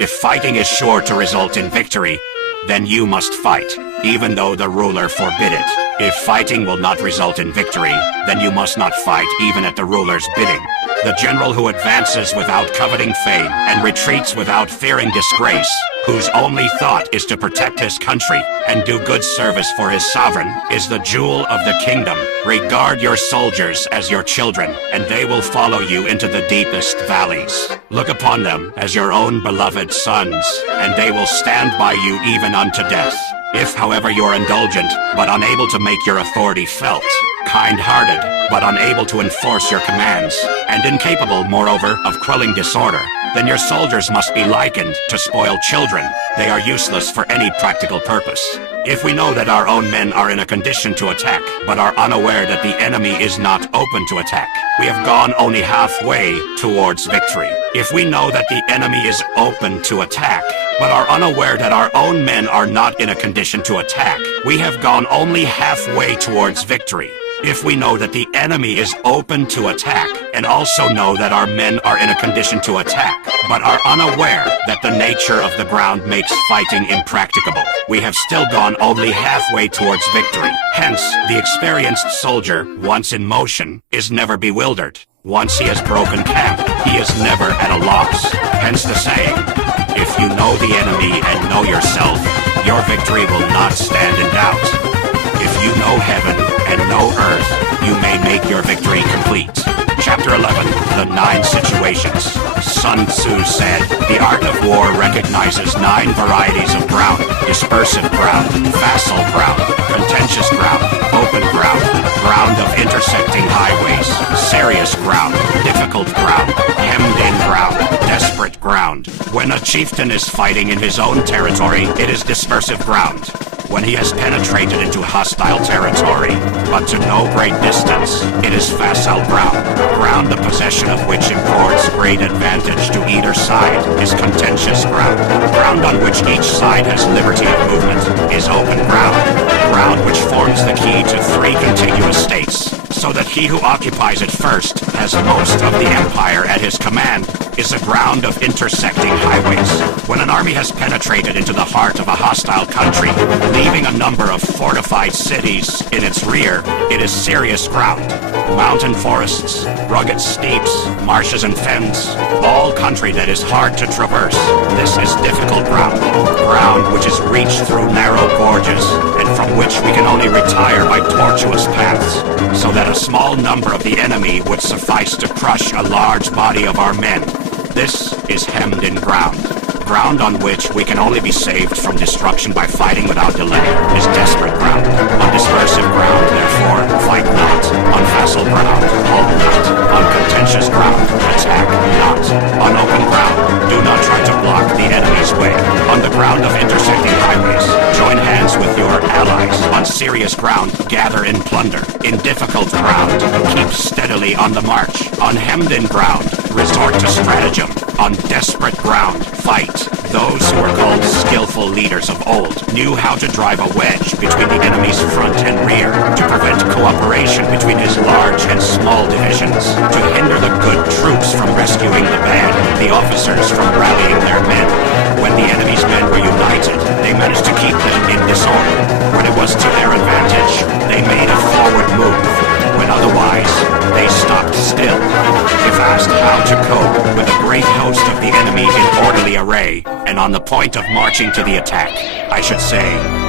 If fighting is sure to result in victory, then you must fight, even though the ruler forbid it. If fighting will not result in victory, then you must not fight even at the ruler's bidding. The general who advances without coveting fame and retreats without fearing disgrace, whose only thought is to protect his country and do good service for his sovereign, is the jewel of the kingdom. Regard your soldiers as your children, and they will follow you into the deepest valleys. Look upon them as your own beloved sons, and they will stand by you even unto death. If, however, you're indulgent, but unable to make your authority felt, kind-hearted, but unable to enforce your commands, and incapable, moreover, of quelling disorder, then your soldiers must be likened to spoiled children. They are useless for any practical purpose. If we know that our own men are in a condition to attack, but are unaware that the enemy is not open to attack, we have gone only halfway towards victory. If we know that the enemy is open to attack, but are unaware that our own men are not in a condition to attack, we have gone only halfway towards victory. If we know that the enemy is open to attack, and also know that our men are in a condition to attack, but are unaware that the nature of the ground makes fighting impracticable, we have still gone only halfway towards victory. Hence, the experienced soldier, once in motion, is never bewildered. Once he has broken camp, he is never at a loss. Hence the saying, if you know the enemy and know yourself, your victory will not stand in doubt. If you know heaven and know earth, you may make your victory complete. Chapter 11, The 9 Situations. Sun Tzu said, the art of war recognizes 9 varieties of ground: dispersive ground, facile ground, contentious ground, open ground, ground of intersecting highways, serious ground, difficult ground, hemmed-in ground, desperate ground. When a chieftain is fighting in his own territory, it is dispersive ground. When he has penetrated into hostile territory, but to no great distance, it is facile ground. Ground the possession of which affords great advantage to either side is contentious ground. Ground on which each side has liberty of movement is open ground. Ground which forms the key to 3 contiguous states, so that he who occupies it first has most of the empire at his command, is a ground of intersecting highways. When an army has penetrated into the heart of a hostile country, leaving a number of fortified cities in its rear, it is serious ground. Mountain forests, rugged steeps, marshes and fens, all country that is hard to traverse. This is difficult ground. Ground which is reached through narrow gorges, and from which we can only retire by tortuous paths, so that a small number of the enemy would suffice to crush a large body of our men. This is hemmed-in ground. Ground on which we can only be saved from destruction by fighting without delay is desperate ground. On dispersive ground, therefore, fight not. On facile ground, hold not. On contentious ground, attack not. On open ground, do not try to block the enemy's way. On the ground of intersecting highways, join hands with your allies. On serious ground, gather in plunder. In difficult ground, keep steadily on the march. On hemmed-in ground, resort to stratagem. On desperate ground, fight. Those who were called skillful leaders of old knew how to drive a wedge between the enemy's front and rear, to prevent cooperation between his large and small divisions, to hinder the good troops from rescuing the bad, the officers from rallying their men. When the enemy's men were united, they managed to keep them in disorder. When it was to their advantage, they made a forward move. When otherwise, they stopped still. If asked how to cope with a great host of the enemy in orderly array, and on the point of marching to the attack, I should say,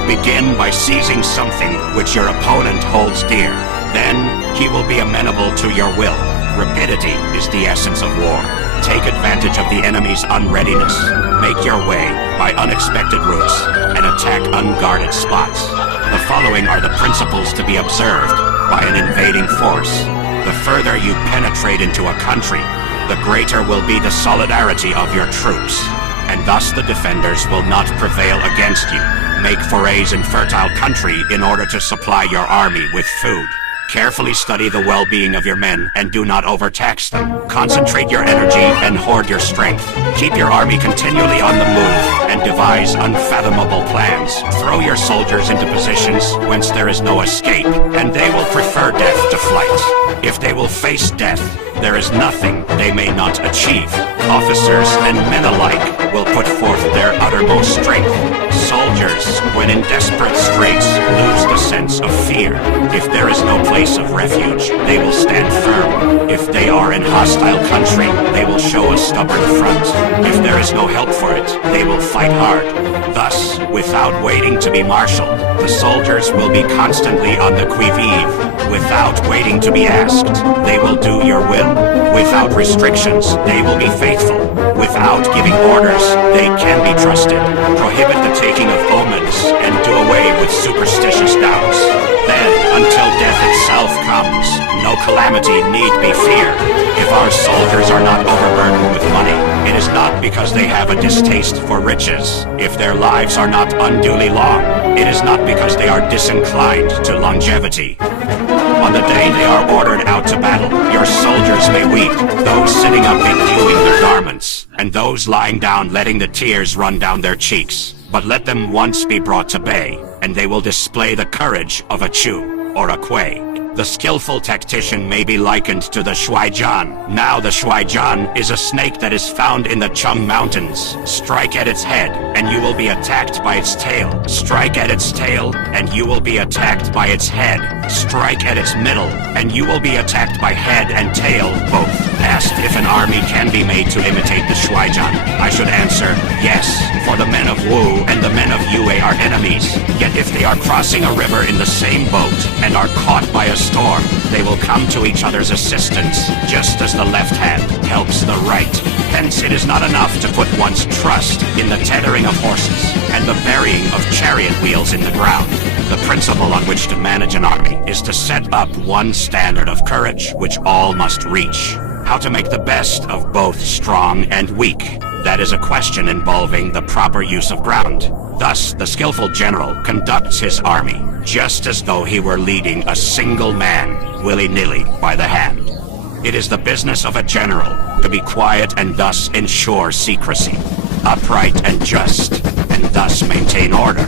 begin by seizing something which your opponent holds dear. Then he will be amenable to your will. Rapidity is the essence of war. Take advantage of the enemy's unreadiness. Make your way by unexpected routes and attack unguarded spots. The following are the principles to be observed by an invading force. The further you penetrate into a country, the greater will be the solidarity of your troops, and thus the defenders will not prevail against you. Make forays in fertile country in order to supply your army with food. Carefully study the well-being of your men and do not overtax them. Concentrate your energy and hoard your strength. Keep your army continually on the move and devise unfathomable plans. Throw your soldiers into positions whence there is no escape, and they will prefer death to flight. If they will face death, there is nothing they may not achieve. Officers and men alike will put forth their uttermost strength. Soldiers, when in desperate straits, lose the sense of fear. If there is no place of refuge, they will stand firm. If they are in hostile country, they will show a stubborn front. If there is no help for it, they will fight hard. Thus, without waiting to be marshaled, the soldiers will be constantly on the qui-vive. Without waiting to be asked, they will do your will. Without restrictions, they will be faithful. Without giving orders, they can be trusted. Prohibit the taking of omens and do away with superstitious doubts. Then, until death itself comes, no calamity need be feared. If our soldiers are not overburdened with money, it is not because they have a distaste for riches. If their lives are not unduly long, it is not because they are disinclined to longevity. On the day they are ordered out to battle, your soldiers may weep, those sitting up bedewing their garments, and those lying down letting the tears run down their cheeks. But let them once be brought to bay, and they will display the courage of a Chu or a Kuei. The skillful tactician may be likened to the Shuaijian. Now the Shuaijian is a snake that is found in the Cheng Mountains. Strike at its head, and you will be attacked by its tail. Strike at its tail, and you will be attacked by its head. Strike at its middle, and you will be attacked by head and tail both. asked if an army can be made to imitate the Shuaijan, I should answer yes, for the men of Wu and the men of Yue are enemies. Yet if they are crossing a river in the same boat and are caught by a storm, they will come to each other's assistance, just as the left hand helps the right. Hence, it is not enough to put one's trust in the tethering of horses and the burying of chariot wheels in the ground. The principle on which to manage an army is to set up one standard of courage which all must reach. How to make the best of both strong and weak. That is a question involving the proper use of ground. Thus, the skillful general conducts his army just as though he were leading a single man, willy-nilly, by the hand. It is the business of a general to be quiet and thus ensure secrecy, upright and just, and thus maintain order.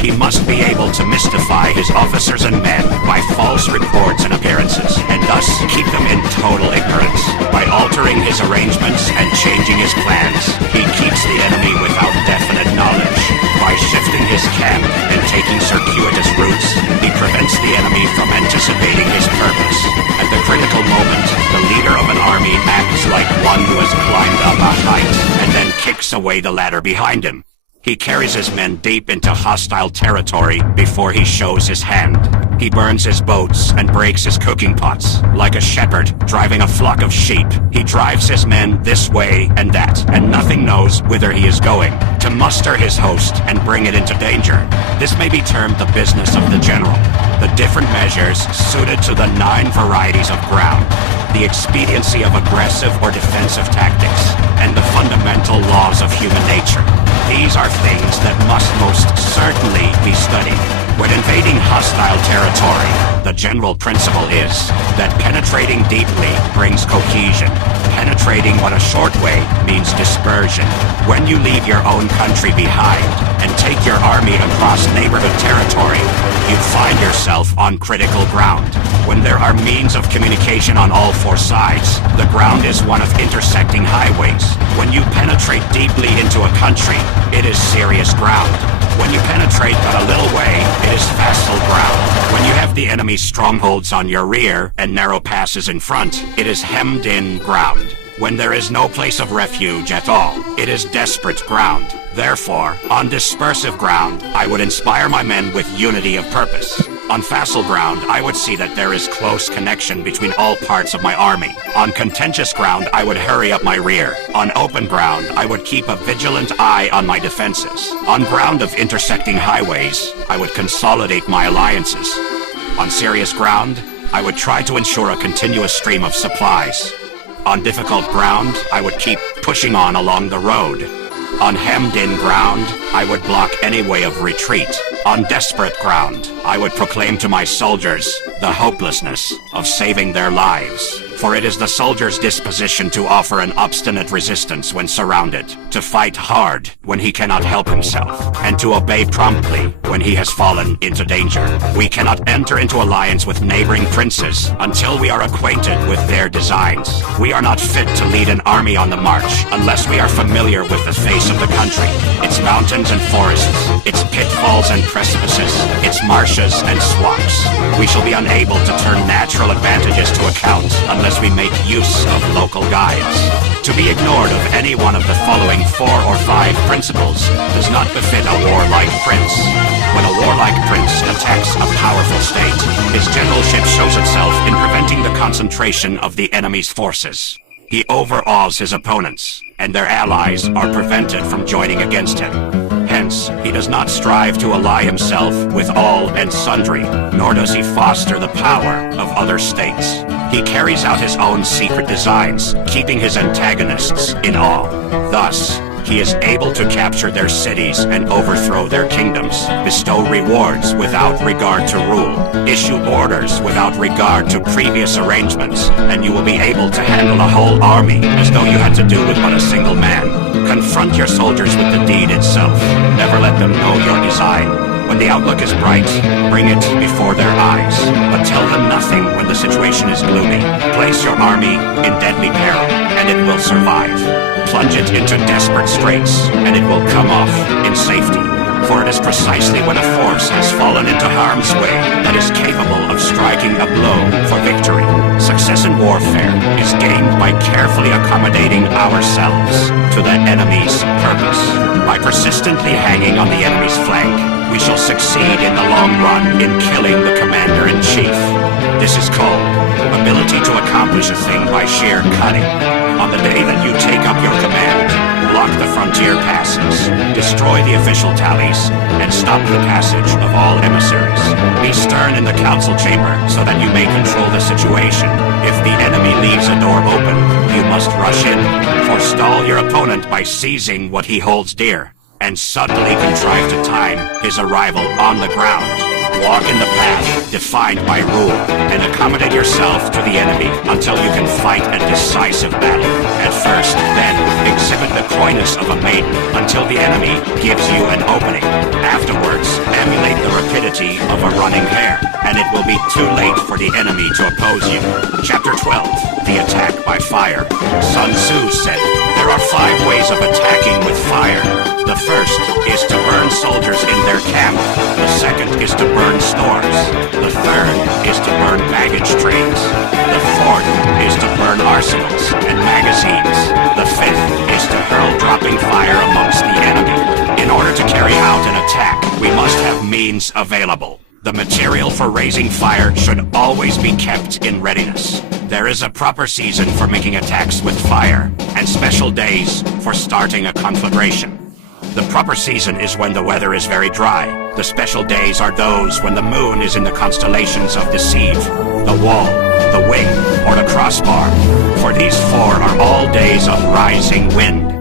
He must be able to mystify his officers and men by false reports and appearances, and thus keep them in total ignorance. By altering his arrangements and changing his plans, he keeps the enemy without definite knowledge. By shifting his camp and taking circuitous routes, he prevents the enemy from anticipating his purpose. At the critical moment, the leader of an army acts like one who has climbed up a height, and then kicks away the ladder behind him. He carries his men deep into hostile territory before he shows his hand. He burns his boats and breaks his cooking pots. Like a shepherd driving a flock of sheep, he drives his men this way and that, and nothing knows whither he is going, to muster his host and bring it into danger. This may be termed the business of the general. The different measures suited to the 9 varieties of ground, the expediency of aggressive or defensive tactics, and the fundamental laws of human nature. These are things that must most certainly be studied. When invading hostile territory, the general principle is that penetrating deeply brings cohesion. Penetrating but a short way means dispersion. When you leave your own country behind and take your army across neighborhood territory, you find yourself on critical ground. When there are means of communication on all 4 sides, the ground is one of intersecting highways. When you penetrate deeply into a country, it is serious ground. When you penetrate but a little way, it is facile ground. When you have the enemy's strongholds on your rear and narrow passes in front, it is hemmed-in ground. When there is no place of refuge at all, it is desperate ground. Therefore, on dispersive ground, I would inspire my men with unity of purpose. On facile ground, I would see that there is close connection between all parts of my army. On contentious ground, I would hurry up my rear. On open ground, I would keep a vigilant eye on my defenses. On ground of intersecting highways, I would consolidate my alliances. On serious ground, I would try to ensure a continuous stream of supplies. On difficult ground, I would keep pushing on along the road. On hemmed-in ground, I would block any way of retreat. On desperate ground, I would proclaim to my soldiers the hopelessness of saving their lives. For it is the soldier's disposition to offer an obstinate resistance when surrounded, to fight hard when he cannot help himself, and to obey promptly when he has fallen into danger. We cannot enter into alliance with neighboring princes until we are acquainted with their designs. We are not fit to lead an army on the march unless we are familiar with the face of the country, its mountains and forests, its pitfalls and precipices, its marshes and swamps. We shall be unable to turn natural advantages to account unless we make use of local guides. To be ignored of any one of the following 4 or 5 principles does not befit a warlike prince. When a warlike prince attacks a powerful state, his generalship shows itself in preventing the concentration of the enemy's forces. He overawes his opponents, and their allies are prevented from joining against him. Hence, he does not strive to ally himself with all and sundry, nor does he foster the power of other states. He carries out his own secret designs, keeping his antagonists in awe. Thus, he is able to capture their cities and overthrow their kingdoms, bestow rewards without regard to rule, issue orders without regard to previous arrangements, and you will be able to handle a whole army as though you had to do with but a single man. Confront your soldiers with the deed itself. Never let them know your design. When the outlook is bright, bring it before their eyes, but tell them nothing when the situation is gloomy. Place your army in deadly peril, and it will survive. Plunge it into desperate straits, and it will come off in safety. for it is precisely when a force has fallen into harm's way that is capable of striking a blow for victory. Success in warfare is gained by carefully accommodating ourselves to the enemy's purpose. By persistently hanging on the enemy's flank, we shall succeed in the long run in killing the commander-in-chief. This is called ability to accomplish a thing by sheer cunning. On the day that you take up your command, block the frontier passes, destroy the official tallies, and stop the passage of all emissaries. Be stern in the council chamber so that you may control the situation. If the enemy leaves a door open, you must rush in. Forestall your opponent by seizing what he holds dear, and suddenly contrive to time his arrival on the ground. Walk in the path defined by rule, and accommodate yourself to the enemy until you can fight a decisive battle. At first, then, exhibit the coyness of a maiden until the enemy gives you an opening. Afterwards, emulate the rapidity of a running hare, and it will be too late for the enemy to oppose you. Chapter 12. The Attack by Fire. Sun Tzu said, "There are 5 ways of attacking with fire. The first is to burn soldiers in their camp. The second is to burn stores. The third is to burn baggage trains. The fourth is to burn arsenals and magazines. The fifth is to hurl dropping fire amongst the enemy. In order to carry out an attack, we must have means available. The material for raising fire should always be kept in readiness. There is a proper season for making attacks with fire, and special days for starting a conflagration. The proper season is when the weather is very dry. The special days are those when the moon is in the constellations of the Sieve, the Wall, the Wing, or the Crossbar. For these 4 are all days of rising wind.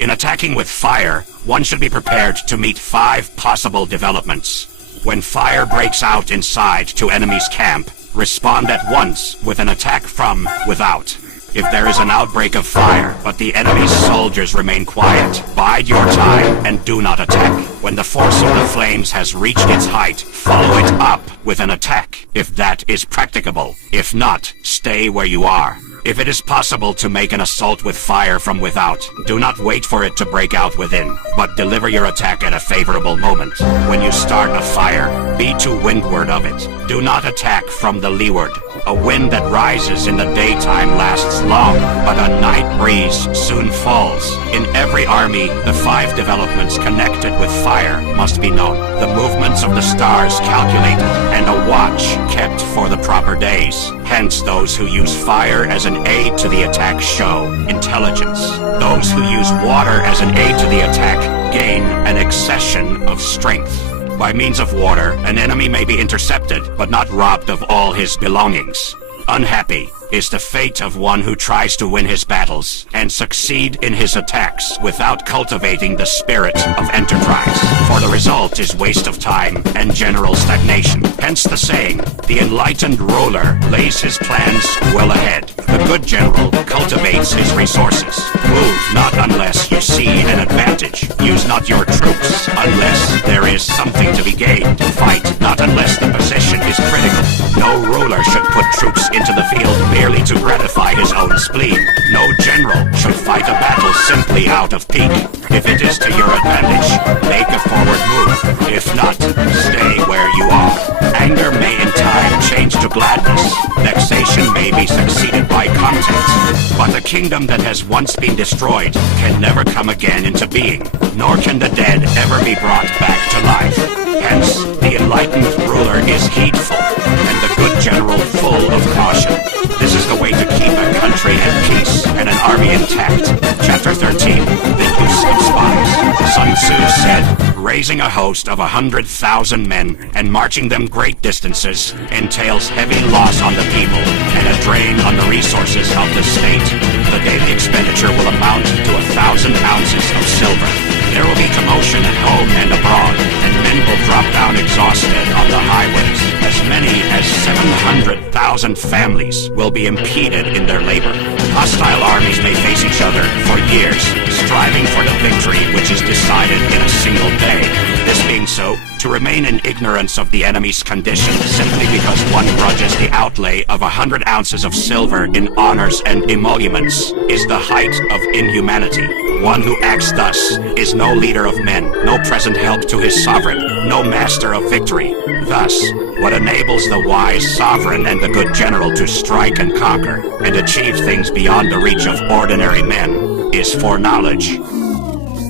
In attacking with fire, one should be prepared to meet 5 possible developments. When fire breaks out inside to enemy's camp, respond at once with an attack from without. If there is an outbreak of fire, but the enemy's soldiers remain quiet, bide your time and do not attack. When the force of the flames has reached its height, follow it up with an attack, if that is practicable. If not, stay where you are. If it is possible to make an assault with fire from without, do not wait for it to break out within, but deliver your attack at a favorable moment. When you start a fire, be to windward of it. Do not attack from the leeward. A wind that rises in the daytime lasts long, but a night breeze soon falls. In every army, the 5 developments connected with fire must be known. The movements of the stars calculated, and a watch kept for the proper days. Hence, those who use fire as an aid to the attack show intelligence. Those who use water as an aid to the attack gain an accession of strength. By means of water, an enemy may be intercepted, but not robbed of all his belongings. Unhappy is the fate of one who tries to win his battles and succeed in his attacks without cultivating the spirit of enterprise. For the result is waste of time and general stagnation. Hence the saying, the enlightened ruler lays his plans well ahead. The good general cultivates his resources. Move not unless you see an advantage. Use not your troops unless there is something to be gained. Fight not unless the position is critical. No ruler should put troops into the field merely to gratify his own spleen. No general should fight a battle simply out of pique. If it is to your advantage, make a forward move. If not, stay where you are. Anger may in time change to gladness. Vexation may be succeeded by content. But a kingdom that has once been destroyed can never come again into being, nor can the dead ever be brought back to life. Hence, the enlightened ruler is heedful, and the good general full of caution. This is the way to keep a country at peace and an army intact. Chapter 13. The Use of Spies. Sun Tzu said, raising a host of 100,000 men and marching them great distances entails heavy loss on the people and a drain on the resources of the state. The daily expenditure will amount to 1,000 ounces of silver. There will be commotion at home and abroad, and men will drop down exhausted on the highways. As many as 700,000 families will be impeded in their labor. Hostile armies may face each other for years, striving for the victory which is decided in a single day. This being so, to remain in ignorance of the enemy's condition simply because one grudges the outlay of 100 ounces of silver in honors and emoluments is the height of inhumanity. One who acts thus is no leader of men, no present help to his sovereign, no master of victory. Thus, what enables the wise sovereign and the good general to strike and conquer, and achieve things beyond the reach of ordinary men, is foreknowledge.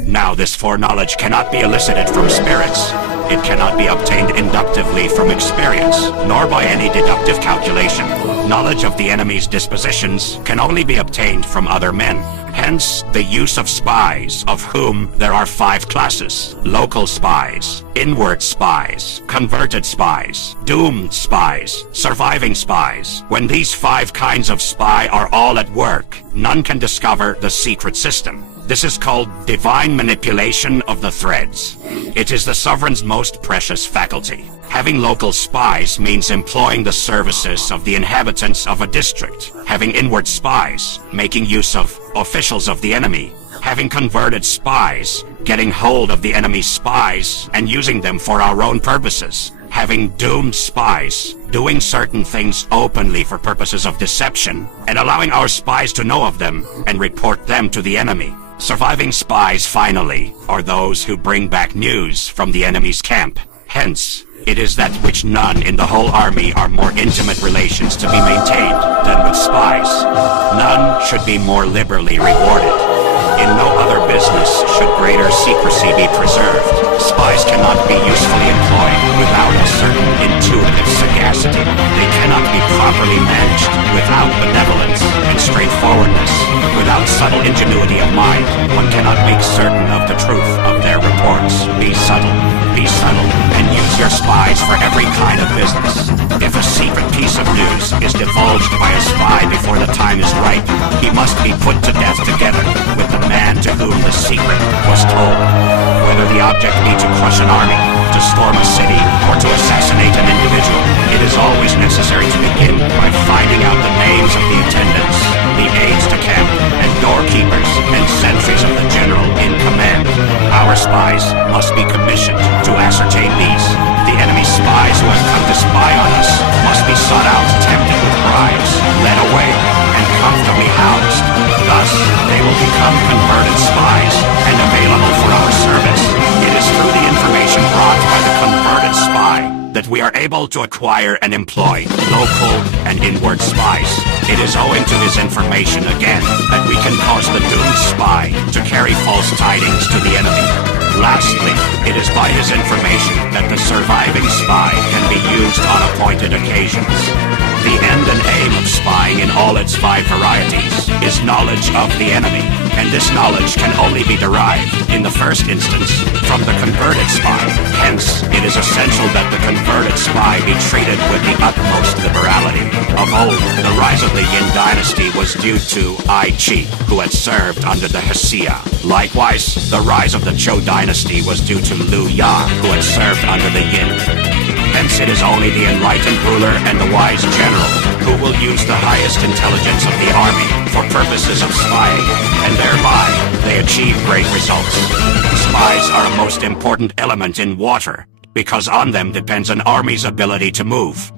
Now this foreknowledge cannot be elicited from spirits. It cannot be obtained inductively from experience, nor by any deductive calculation. Knowledge of the enemy's dispositions can only be obtained from other men. Hence, the use of spies, of whom there are 5 classes: local spies, inward spies, converted spies, doomed spies, surviving spies. When these 5 kinds of spy are all at work, none can discover the secret system. This is called divine manipulation of the threads. It is the sovereign's most precious faculty. Having local spies means employing the services of the inhabitants of a district. Having inward spies, making use of officials of the enemy. Having converted spies, getting hold of the enemy's spies and using them for our own purposes. Having doomed spies, doing certain things openly for purposes of deception, and allowing our spies to know of them and report them to the enemy. Surviving spies, finally, are those who bring back news from the enemy's camp. Hence, it is that which none in the whole army are more intimate relations to be maintained than with spies. None should be more liberally rewarded. In no other business should greater secrecy be preserved. Spies cannot be usefully employed without a certain intuitive sagacity. They cannot be properly managed without benevolence and straightforwardness. Without subtle ingenuity of mind, one cannot make certain of the truth of their reports. Be subtle, and use your spies for every kind of business. If a secret piece of news is divulged by a spy before the time is ripe, he must be put to death together with the man to whom the secret was told. Whether the object be to crush an army, to storm a city, or to assassinate an individual, it is always necessary to begin by finding out the names of the attendants, the aides de camp, and doorkeepers, and sentries of the general in command. Our spies must be commissioned to ascertain these. The enemy's spies who have come to spy on us must be sought out, tempted with bribes, led away, and comfortably housed. Thus, they will become converted spies and available for our service. It is through the information brought by the converted spy that we are able to acquire and employ local and inward spies. It is owing to his information, again, that we can cause the doomed spy to carry false tidings to the enemy. Lastly, it is by his information that the surviving spy can be used on appointed occasions. The end and aim of spying in all its 5 varieties is knowledge of the enemy, and this knowledge can only be derived, in the first instance, from the converted spy. Hence, it is essential that the converted spy be treated with the utmost liberality. Of old, the rise of the Yin dynasty was due to Ai Chi, who had served under the Hsia. Likewise, the rise of the Zhou dynasty was due to Liu Ya, who had served under the Yin. Hence it is only the enlightened ruler and the wise general who will use the highest intelligence of the army for purposes of spying, and thereby they achieve great results. Spies are a most important element in water, because on them depends an army's ability to move.